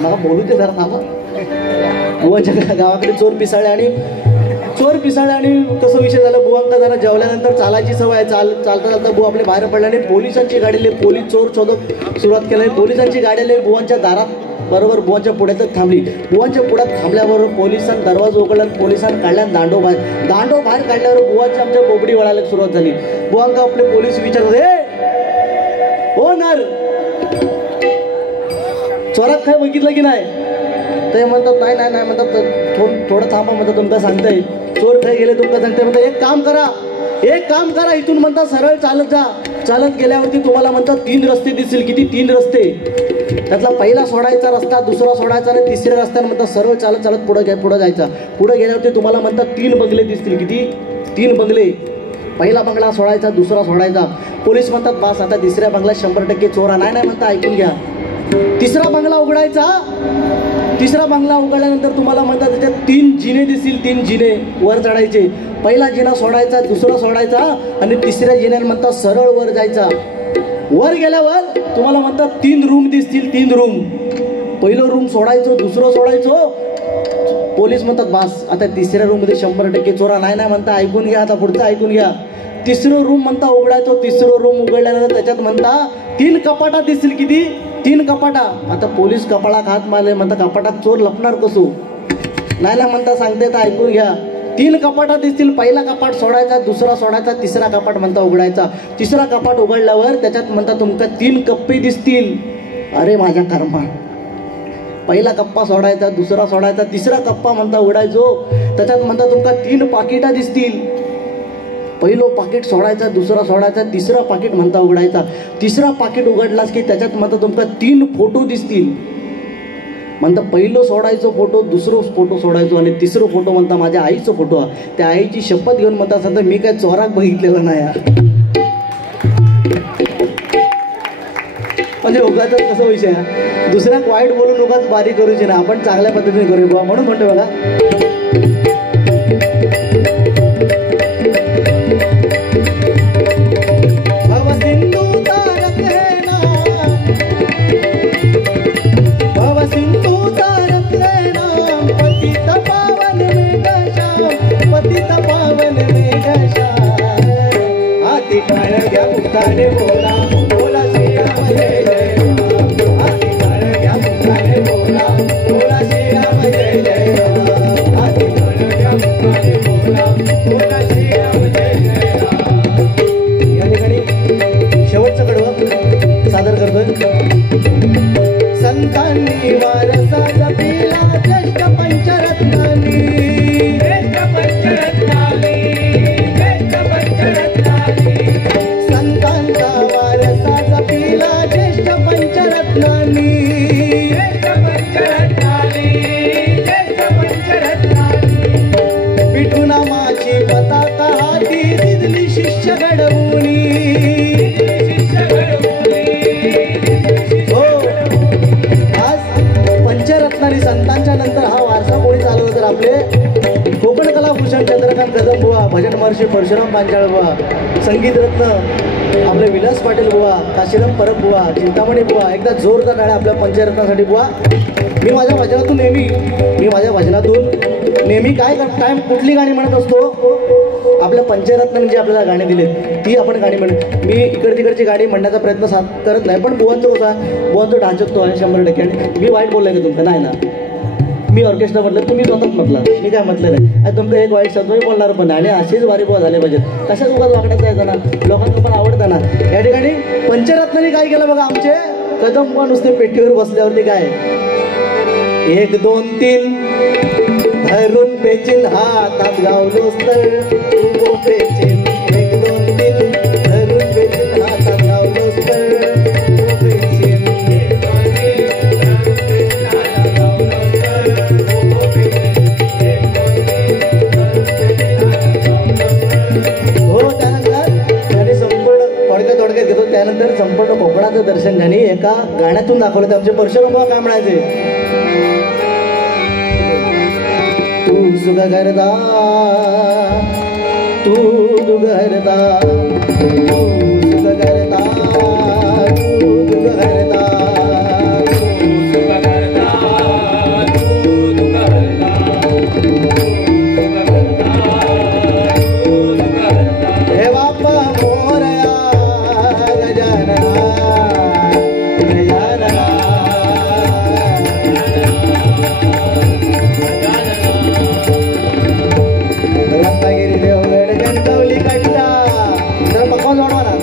मला बोलू ते जरा थांबा. बुवांच्या गावाकडे चोर पिसाळे आणि कसं विषय झाला, बुवांका जरा जेवल्यानंतर चालायची सवय आहे. चालता चालता बुवा आपले बाहेर पडल्याने पोलिसांची गाडी आली. पोलीस चोर शोधक सुरुवात केली. पोलिसांची गाडी आली, बुवांच्या दारात बरोबर बुवांच्या पुढ्यातच थांबली. बुवांच्या पुढ्यात थांबल्यावर पोलिसांनी दरवाजा उघडला, पोलिसांनी काढल्या दांडो बाहेर काढल्यावर बुवाच्या आमच्या बोबडी वळायला सुरुवात झाली. बुवांका आपले पोलीस विचारत, हे हो नर, चोरात काय बघितलं की नाही. ते म्हणतात नाही म्हणतात थोडं थांबा म्हणतात, तुमका सांगताय चोर काय गेले तुमका सांगताय. म्हणतात एक काम करा, इथून म्हणतात सरळ चालत जा. चालत गेल्यावरती तुम्हाला म्हणतात 3 रस्ते दिसतील. किती 3 रस्ते. त्यातला पहिला सोडायचा रस्ता, दुसरा सोडायचा आणि तिसऱ्या रस्त्याने म्हणतात सरळ चालत पुढे जायचा. पुढे गेल्यावरती तुम्हाला म्हणतात 3 बंगले दिसतील. किती 3 बंगले. पहिला बंगला सोडायचा, दुसरा सोडायचा. पोलीस म्हणतात बस आता तिसऱ्या बंगल्यात 100% चोरा नाही म्हणता, ऐकून घ्या. तिसरा बंगला उघडायचा. तिसरा बंगला उघडल्यानंतर तुम्हाला म्हणतात त्याच्यात 3 जिने दिसतील. 3 जिने वर चढायचे. पहिला जिना सोडायचा, दुसरा सोडायचा आणि तिसऱ्या जिन्याने म्हणतात सरळ वर जायचा. वर गेल्यावर तुम्हाला म्हणतात 3 रूम दिसतील. 3 रूम. पहिलं रूम सोडायचो, दुसरं सोडायचो. पोलीस म्हणतात बस आता तिसऱ्या रूम मध्ये 100% चोरा नाही म्हणता, ऐकून घ्या. आता पुढचं ऐकून घ्या. तिसरं रूम म्हणता उघडायचो. तिसरं रूम उघडल्यानंतर त्याच्यात म्हणता 3 कपाटा दिसतील. किती 3 कपाटा. आता पोलीस कपाळात हात मारले, म्हणता कपाटात चोर लपणार कसो. नाही म्हणता, सांगते तर ऐकून घ्या. 3 कपाटा दिसतील. पहिला कपाट सोडायचा, दुसरा सोडायचा, तिसरा कपाट म्हणता उघडायचा. तिसरा कपाट उघडल्यावर त्याच्यात म्हणता तुमका 3 कप्पे दिसतील. अरे माझ्या कर्मा. पहिला कप्पा सोडायचा, दुसरा सोडायचा, तिसरा कप्पा म्हणता उघडायचो. त्याच्यात म्हणता तुमका 3 पाकिटा दिसतील. पहिलं पाकिट सोडायचा, दुसरा सोडायचा, तिसरा पाकिट म्हणता उघडायचा. तिसरा पाकिट उघडलास की त्याच्यात म्हणता तुमका 3 फोटो दिसतील. म्हणता पहिलं सोडायचं फोटो, दुसरं फोटो सोडायचो आणि तिसरं फोटो म्हणता माझ्या आईचं फोटो. त्या आईची शपथ घेऊन म्हणता सध्या मी काय चोराक बघितलेलं नाही. म्हणजे उगाच कसा विषय आहे, दुसऱ्याक वाईट बोलून उगाच बारी करूची ना, आपण चांगल्या पद्धतीने करूया. म्हणून म्हणतो बघा, बोला बोला श्री राम जय जय. हाती काळ घ्या मुखाने बोला बोला श्री राम जय जय. हाती काळ घ्या मुखाने बोला बोला श्री राम जय जय. या ठिकाणी शेवटचं कडवं सादर करतोय. संतांनी वारसा जपिला ज्येष्ठ पंचरत्नांनी. ज्येष्ठ पंचरत्नांनी. ज्येष्ठ पंचरत्नांनी. संतांचा वारसा जपिला ज्येष्ठ पंचरत्नांनी. ज्येष्ठ पंचरत्नांनी. ज्येष्ठ पंचरत्नांनी. विठुनामाची पताका हाती दिली शिष्य घडवूनी. शिष्य घडवूनी. पद्मभूषण चंद्रकांत कदम बुवा, भजन महर्षी परशुराम पांचाळ बुवा, संगीत रत्न आपले विलास पाटील बुवा, काशीराम परब बुवा, चिंतामणी बुवा. एकदा जोरदार टाळ्या आपल्या पंचरत्नासाठी बुवा. मी माझ्या भजनातून नेहमी काय कुठली गाणी म्हणत असतो, आपल्या पंचरत्नाने जी आपल्याला गाणी दिले ती आपण गाणी म्हणत. मी तिकडची गाणी म्हणण्याचा प्रयत्न करत नाही, पण बुवांचा ढांचत तो आहे 100%. आणि मी वाईट बोललाय का तुमचं? नाही ना, मी ऑर्केस्ट्रा म्हटलं, तुम्ही स्वतःच म्हटलं, मी काय म्हटलं नाही. आणि तुमचं एक वाईट शब्द मी बोलणार पण नाही. आणि असेच वारी बुवा झाले पाहिजेत. कशाच उगाच वाकड्यात जायचं ना, लोकांना पण आवडतं ना. या ठिकाणी पंचरत्नाने काय केलं बघा, आमचे कदम बुवा नुसते पेटीवर बसल्यावरती काय 1 2 3 धरून पेचिन हातात गावलोस तर तू पेचिन. 1 2 3 धरून पेचिन हातात गावलोस तर तू पेचिन. हो, त्यानंतर त्यांनी संपूर्ण थोडक्यात घेतो. त्यानंतर संपूर्ण कोकणाचं दर्शन त्यांनी एका गाण्यातून दाखवलं. ते आमचे परशुराम बाबा काय म्हणायचे, तू सुगरदा तू दुगरदा तू सुगरदा तू दुगरदा हे बाप्पा मोरया गजानना गजानना. रत्नागिरी देवगड गणकवली कट्टा, तर पक्का जोडवाना.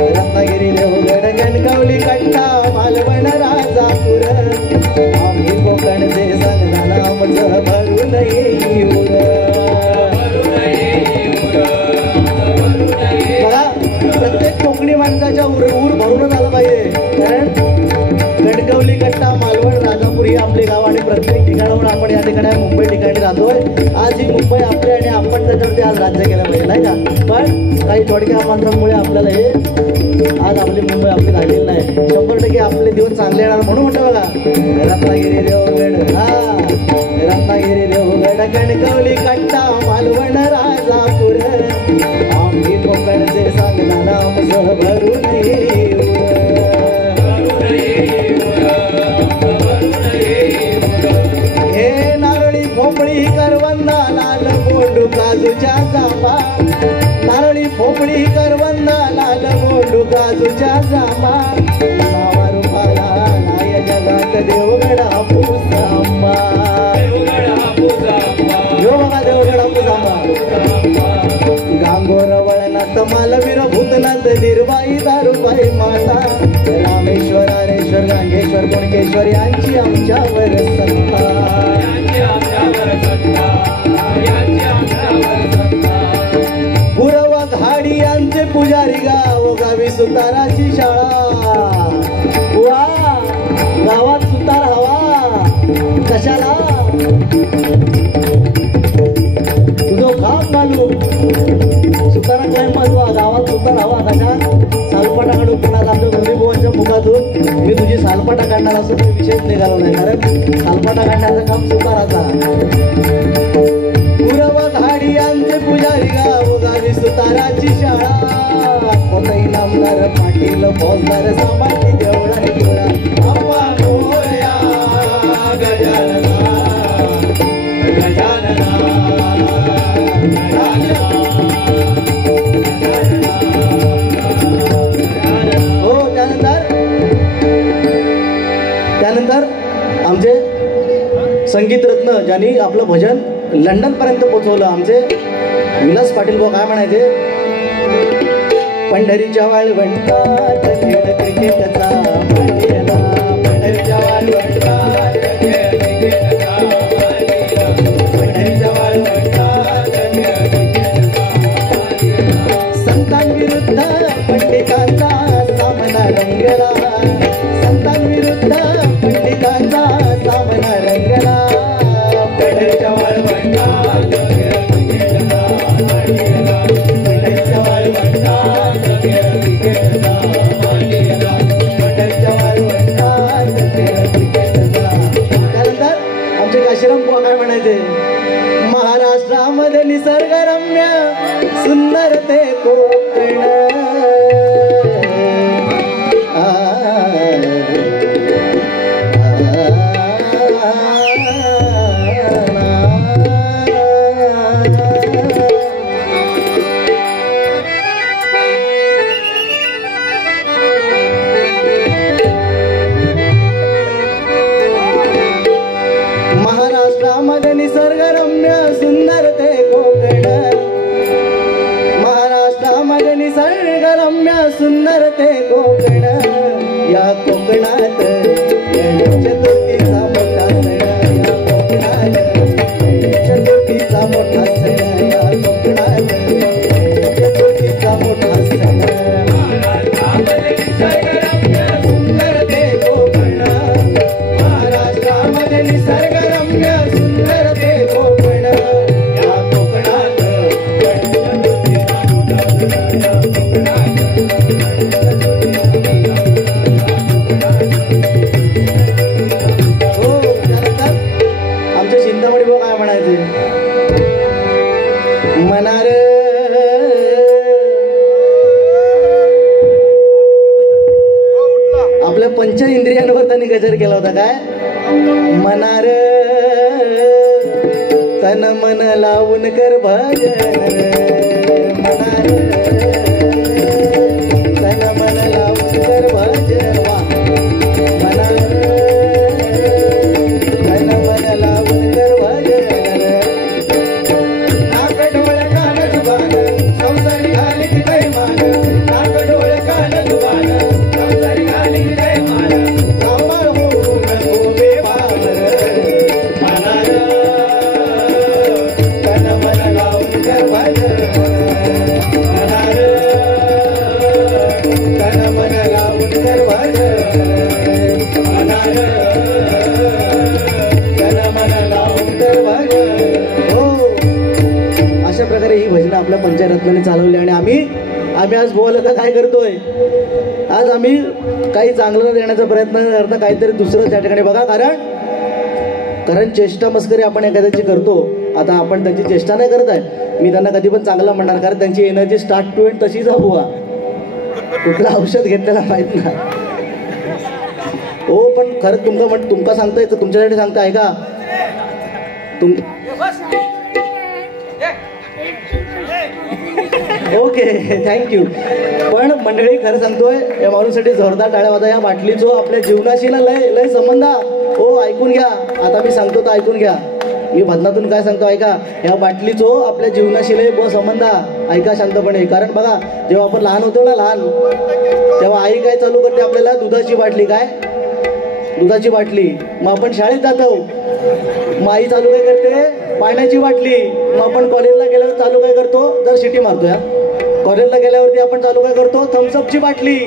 रत्नागिरी देवगड गणकवली कट्टा, मालवण राजापूर, आम्ही कोकणचे संगदाना आमचं भरून येऊर. बघा, प्रत्येक कोकणी माणसाच्या ऊर भरूनच आलं पाहिजे. कारण गणकवली कट्टा, मालवण, राजापूर ही आपली गाव आणि प्रत्येक ठिकाणावर आपण या ठिकाणी मुंबई ठिकाणी राहतोय. आज ही मुंबई आपली आणि आपण त्याच्यावरती आज राज्य केलं पाहिजे, नाही का? पण काही थोडक्या माणसांमुळे आपल्याला हे आज आपली मुंबई आपली राहिलेली नाही. 100% आपले दिवस चांगले येणार म्हणून म्हणतो बघा, रत्नागिरी देवगड रत्नागिरी देवगड गणकवली कट्टा, मालवण राजापूर, आम्ही कोकणचे सांगताना आमचं भरून येऊर. हे नारळी भोपळी करवंदा लाल बोंडू काजूच्या जांभा, नारळी भोपळी करवंदा लाल बोंडू काजूच्या जांभा, नावा रूपाला नाय जगात देवगड हापूस आंबा. यो बघा देवगड हापूस आंबा. गांगोर वळणात मालवीर भूतनाथ निर्बाई दारुबाई माता, रामेश्वर हरेश्वर गांगेश्वर कोणकेश्वर यांची आमच्यावर सत्ता. पुरवा घाडी यांचे पुजारी गाव, गावी सुताराची शाळा. वा, गावात सुतार हवा कशाला, तुझं काम घालू. सुतारा काय महत्वा, गावात सुतार हवा कशा, सालपाटा काढू. पुन्हा आमच्या दोन्ही भावांच्या मुखातून मी तुझी सालपाटा काढणार असं काही विषयच निघाला नाही. कारण सालपाटा काढण्याचं काम सुताराचा. पुरवा घाडी यांचे पुजारी गाव, गावी सुताराची शाळा, कोणताही नामदार पाटील फौजदार सामान्य देवळा देवळा. अप्पा मोरया गजानना गजानना. हो, त्यानंतर आमचे संगीत रत्न ज्यांनी आपलं भजन लंडन पर्यंत पोहोचवलं, आमचे विलास पाटील भाऊ काय म्हणायचे, पंढरीच्या वाळवंटात खेळ क्रिकेटचा मांडीला, पंढरीच्या वाळवंटात खेळ क्रिकेटचा मांडीला, पंढरीच्या वाळवंटात खेळ क्रिकेटचा मांडीला. संतांविरुद्ध पंडितांचा सामना रंगला, संतांविरुद्ध पंडितांचा सामना रंगला, पंढरीच्या वाळवंटात खेळ क्रिकेटचा मांडीला, पंढरीच्या वाळवंटात खेळ क्रिकेटचा मांडीला, पंढरीच्या वाळवंटात खेळ क्रिकेटचा. त्यानंतर आमचे काशीराम बुवा काय म्हणायचे, महाराष्ट्रामध्ये ते कोकण महाराष्ट्रामध्ये निसर्गरम्य सुंदर ते कोकण महाराष्ट्रामध्ये निसर्गरम्य सुंदर ते कोकण या कोकणात चतुर्थीचा मोठा सण या कोकणात चतुर्थीचा मोठा सण या कोकणात चतुर्थीचा मोठा सण महाराष्ट्रामध्ये निसर्गरम्य सुंदर ते कोकण महाराष्ट्रामध्ये निसर्गरम्य सुंदर ते कोकण या कोकणात आमच्या चिंतामणी भाऊ काय म्हणायचे मनार आपल्या पंच इंद्रियांवर त्यांनी गजर केला होता काय मनार तन मन लावून कर भजन मनार तन मन लावून कर भजन वा मनार तन मन लावून कर भजन नाक डोळ कान जुबान संसारी घाली काय मान नाक डोळ कान जुबान संसारी घाली काय मान सांभाळ होऊ नको बेभान मनार तन मन लावून कर भजन मनार तन मन लावून कर भजन मनार तन मन लावून कर भजन हो अशा प्रकारे ही भजनं आपल्या पंचरत्नाने चालवली आणि आम्ही आज बोलत काय करतोय आज आम्ही काही चांगलं देण्याचा प्रयत्न करता काहीतरी दुसरं त्या ठिकाणी बघा कारण चेष्टा मस्करी आपण एखाद्याची करतो आता आपण त्यांची चेष्टा नाही करत आहे मी त्यांना कधी पण चांगलं म्हणणार कारण त्यांची एनर्जी स्टार्ट टू एंड तशीच बुवा कुठलं औषध घेतलेला माहित नाही हो पण खरंच तुमका सांगताय तुमच्यासाठी सांगताय का ओके थँक्यू पण मंडळी खरं सांगतोय या माणूसाठी जोरदार टाळ्या वाजा या बाटलीचो आपल्या जीवनाशी ना लय संबंध हो ऐकून घ्या आता मी सांगतो तर ऐकून घ्या मी भजनातून काय सांगतो ऐका या बाटलीचो आपल्या जीवनाशी लय संबंध ऐका शांतपणे कारण बघा जेव्हा आपण लहान होतो ना लहान तेव्हा आई काय चालू करते आपल्याला दुधाची बाटली काय दुधाची बाटली मग आपण शाळेत जातो मग आई चालू काय करते पाण्याची बाटली मग आपण कॉलेजला गेल्यावर चालू काय करतो जर शिटी मारतो या कॉलेजला गेल्यावरती आपण चालू काय करतो थम्सअपची बाटली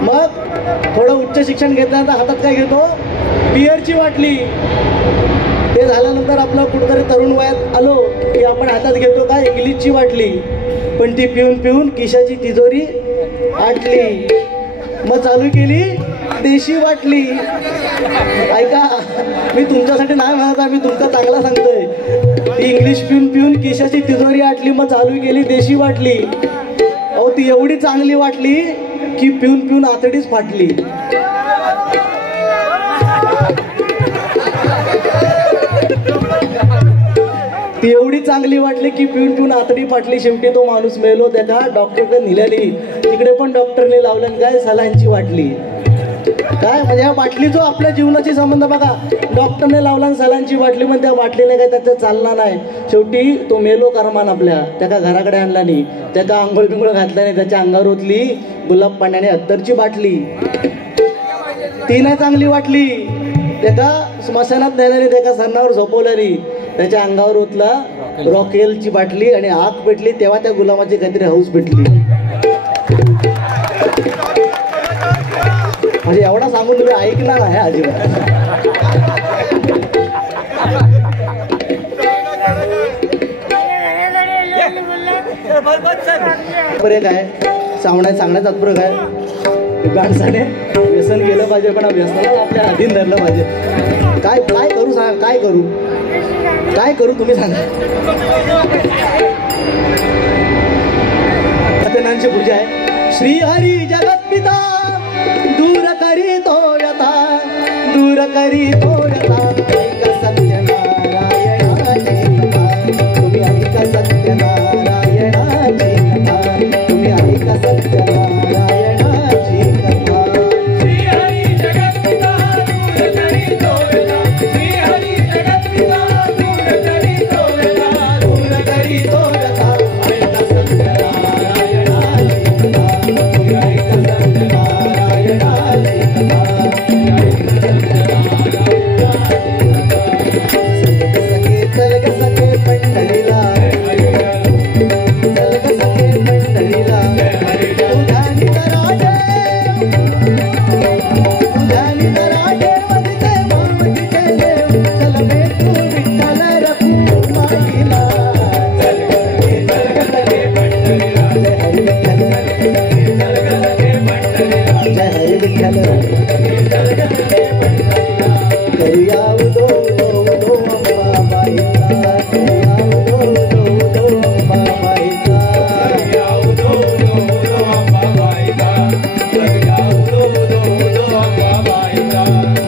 मग थोडं उच्च शिक्षण घेतल्यानंतर हातात काय घेतो बिअरची बाटली ते झाल्यानंतर आपलं कुठेतरी तरुण वयात आलो की आपण हातात घेतो काय इंग्लिशची बाटली पण ती पिऊन पिऊन खिशाची तिजोरी आटली मग चालू केली देशी बाटली ऐका मी तुमच्यासाठी नाही म्हणत आहे मी तुमचा चांगला सांगतोय ती इंग्लिश पिऊन पिऊन खिशाची तिजोरी आटली मग चालू केली देशी बाटली अहो ती एवढी चांगली वाटली की पिऊन पिऊन आतडीच फाटली ती एवढी चांगली वाटली की पिऊन पिऊन आतडी फाटली शेवटी तो माणूस मेलो त्याला डॉक्टरकडे नेलेली तिकडे पण डॉक्टरने लावलं काय सलाईनची वाटली काय म्हणजे या बाटलीचो आपल्या जीवनाची संबंध बघा डॉक्टरने लावला सलाईनची बाटली पण त्या बाटलीने काय त्याचं चालणार नाही शेवटी तो मेलो करमान आपल्या त्याका घराकडे आणला नाही त्याचा आंघोळ बिंघोळ घातला नाही त्याच्या अंगावर ओतली गुलाब पाण्याने अत्तरची बाटली ती नाही चांगली वाटली त्याका स्मशानात नेल्याने त्याका सन्नावर झोपवल्याने त्याच्या अंगावर ओतला रॉकेलची बाटली आणि आग पेटली तेव्हा त्या गुलामाची काहीतरी हौस पेटली म्हणजे एवढा सांगून तुम्ही ऐकणार आहे अजिबात बरे काय सांगण्याचा तात्पर्य काय माणसाने व्यसन केलं पाहिजे पण व्यसनाला आपल्या अधीन धरलं पाहिजे काय करू सांगा काय करू तुम्ही सांगा सत्यनारायणची पूजा आहे. श्री हरी जगत्पिता दूर करी तो व्यथा, दूर करी तो व्यथा. ऐका सत्यनारायणाची कथा, तुम्ही ऐका सत्यनारायणाची कथा, तुम्ही ऐका सत्यनारायणाची कथा. श्री हरी जगत्पिता दूर करी तो व्यथा, श्री हरी जगत्पिता दूर करी तो व्यथा, दूर करी तो व्यथा. ऐका सत्यनारायणाची कथा, तुम्ही ऐका सत्यनारायणाची कथा. चल ग सखे पंढरीला, चल ग सखे पंढरीला. तुझ्या निधराटे, तुझ्या निधराटे वदिते वामदिते देव. चल भेटू विठ्ठल रखुमाईला. चल ग सखे पंढरीला, जय हरी विठ्ठल, चल ग सखे पंढरीला, जय हरी विठ्ठल. करूया उदो उदो अंबाबाईचा, करूया उदो उदो अंबाबाईचा.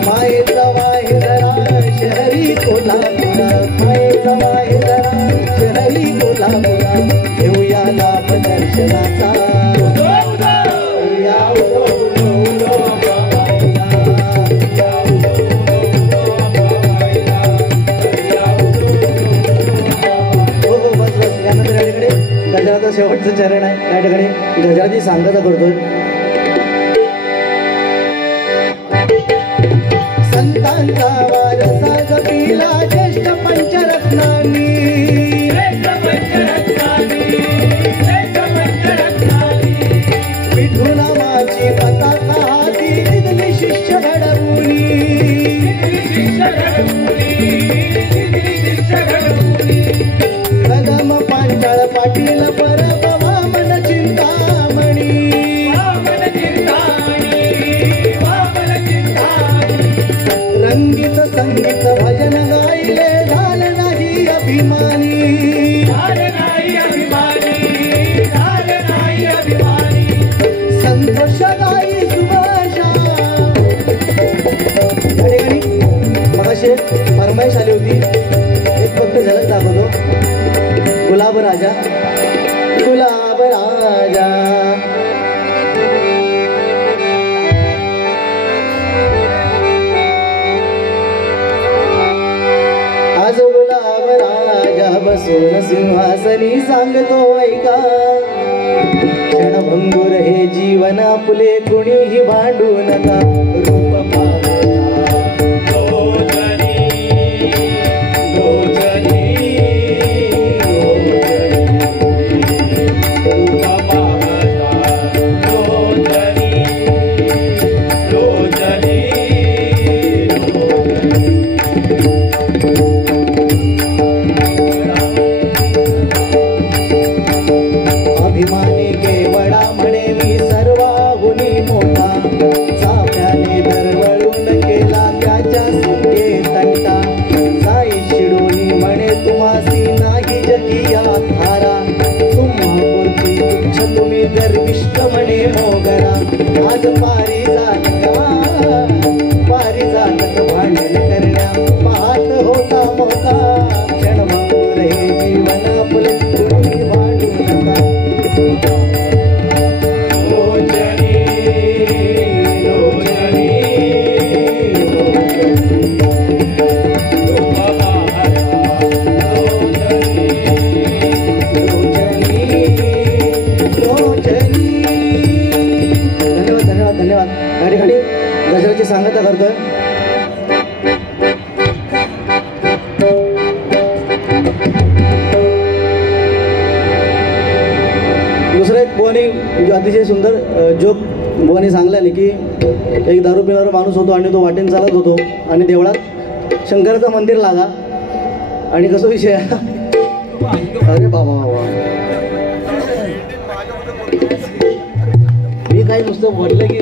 मायेचा वाहिदरा शहरी कोल्हापुरा, मायेचा वाहिदरा शहरी कोल्हापुरा. घेऊया लाभ दर्शनाचा, करूया उदो उदो उदो अंबाबाईचा. हो हो बस बस. यानंतर या ठिकाणी गजराचा शेवटचं चरण आहे. या ठिकाणी गजराची सांगता करतोय. संतांचा वारसा जपिला ज्येष्ठ पंचरत्नांनी, विठू नामाची पताका हाती दिदली शिष्य घडवूनी. कदम पांचाळ पाटील परभवा मन चिंतामणी. रंगीत संगीत भजन गायले झालं नाही अभिमानी. संतोष गाई सुभाषा. या ठिकाणी मगाशी फरमाईश आली होती, एक फक्त झलक दाखवतो. गुलाब राजा, गुलाब राजा. आज गुलाब राजा बसून सिंहासनी सांगतो ऐका. क्षणभंगुर हे जीवन आपले कुणीही भांडू नका. रूप पाहता अभिमानी केवळा म्हणे मी सर्वाहुनी मोठा. साप्याने दरवळून केला त्याच्या सुटे तंटा. साई शिडोनी म्हणे तुम्हासी नाही जगिया थारा. तुम्हापुरती तुच्छ तुम्ही गर्विष्ठ म्हणे मोगरा. आज पारिजातक भांडण करण्या पाहत होता मोका. क्षणभंगुर हे जीवन आपले कुणी भांडू नका. लोचनी लोचनी लोचनी. धन्यवाद धन्यवाद धन्यवाद. या ठिकाणी गजराची सांगता करतोय. दुसरं एक बुवानी अतिशय सुंदर जोक बुवानी सांगल्याने की एक दारू पिणारा माणूस होतो आणि तो वाटेन चालत होतो आणि देवळात शंकराचं मंदिर लागा. आणि कसं विषय अरे बाबा बाबा मी काही नुसतं बोललं की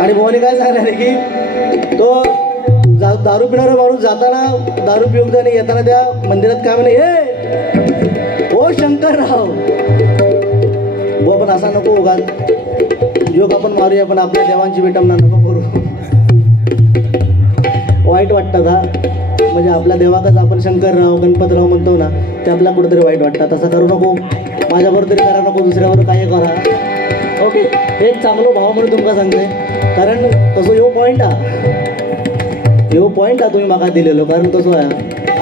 आणि बुवानी काय सांगणार की तो दारू पिणारा माणूस जाताना दारू पिऊन आणि येताना त्या मंदिरात काय म्हणे, हे ओ शंकरराव. हो पण असा नको उगाच योग आपण मारूया, पण आपल्या देवांची विटंबना नको करू. वाईट वाटतं का? म्हणजे आपल्या देवाकच आपण शंकरराव गणपतराव म्हणतो ना, ते आपल्याला कुठेतरी वाईट वाटतं. तसं करू नको, माझ्याबरोबर तरी करा नको, दुसऱ्यावर काही करा. ओके, एक चांगलो भाव म्हणून तुमका सांगते, कारण तसं ह्यो पॉईंट हा तुम्ही म्हाका दिलेलो. कारण तसं आहे,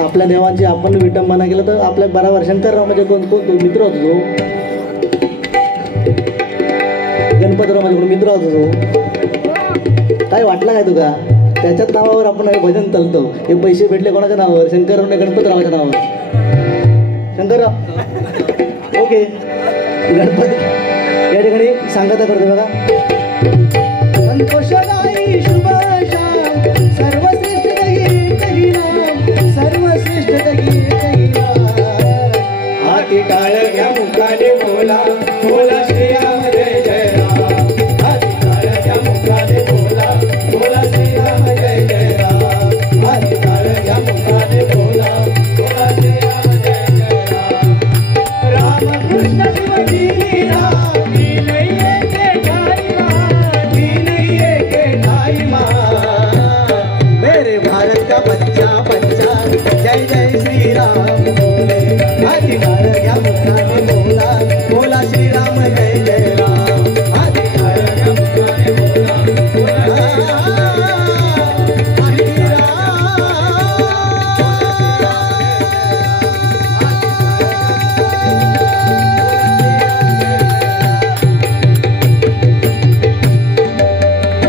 आपल्या देवांची आपण विटंबना केलं तर आपल्या बराबर शंकरराव म्हणजे कोण कोण तो मित्र होतो तो, गणपतराव माझ्याकडून मित्र होतो तो. काय वाटलं काय तुका? त्याच्याच नावावर आपण हे भजन चालतो. हे पैसे भेटले कोणाच्या नावावर? शंकरराव गणपतरावाच्या नावावर. शंकरराव ओके, गणपती या ठिकाणी सांगता करतो बघा. संतोषदायी शुभ श्याम सर्वश्रेष्ठ कही नाम, सर्वश्रेष्ठ कही नाम. हाती टाळ्या मुखाने बोला, बोला श्रीराम जय जय राम. हाती टाळ्या मुखाने बोला, बोला श्रीराम जय जय राम. हाती टाळ्या मुखाने बोला, बोला श्रीराम जय जय राम. राम कृष्ण शिव की लीला, की नहीं है ठाई माँ, की नहीं है ठाई माँ. मेरे भारत का बच्चा बच्चा जय जय श्री राम बोले. हाती टाळ्या मुखाने बोला, बोला श्रीराम जय जय राम. हाती टाळ्या मुखाने बोला, बोला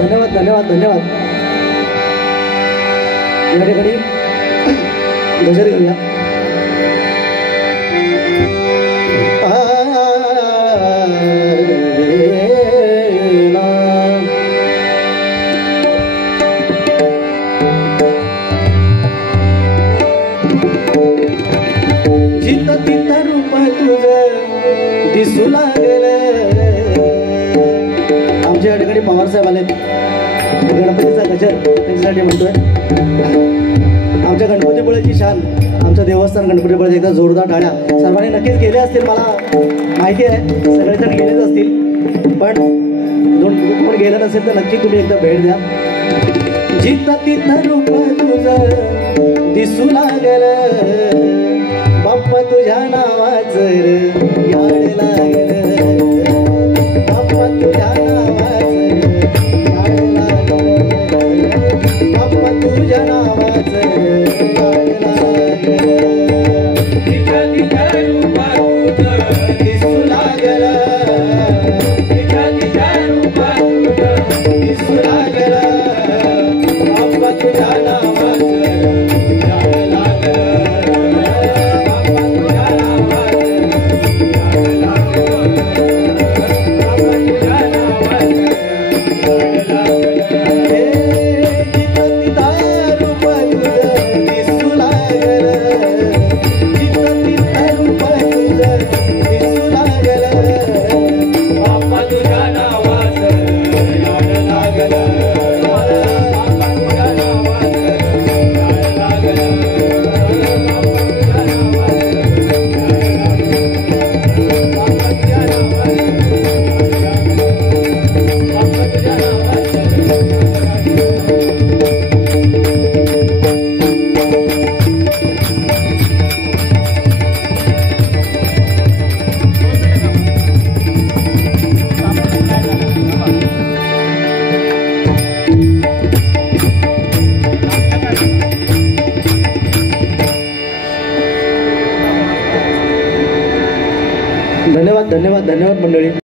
धन्यवाद धन्यवाद धन्यवाद. या ठिकाणी गजर घेऊया. जित तित रूप तुझं दिसू लागलं. आमच्या या ठिकाणी पवार साहेब आले, गणपतीचा गजर त्यांच्यासाठी म्हणतोय. आमच्या गणपतीपुळेची शान, आमचं देवस्थान गणपतीपुळे एकदा जोरदार टाळ्या. सर्वांनी नक्कीच गेले असतील, मला माहिती आहे सगळेजण गेलेच असतील, पण कोण गेलं नसेल तर नक्की तुम्ही एकदा भेट द्या. जित तित रूप तुझं दिसू लागलं, बाप्पा तुझ्या नावाचं याड लागलं. बाप्पा तुझ्या नावाचं याड लागलं. बाप्पा तुझ्या नावाचं याड लागलं. जित तित रूप तुझं दिसू लागलं, जित तित रूप तुझं दिसू लागलं. बाप्पा तुझ्या नावाचं याड लागलं. धन्यवाद धन्यवाद धन्यवाद मंडळी.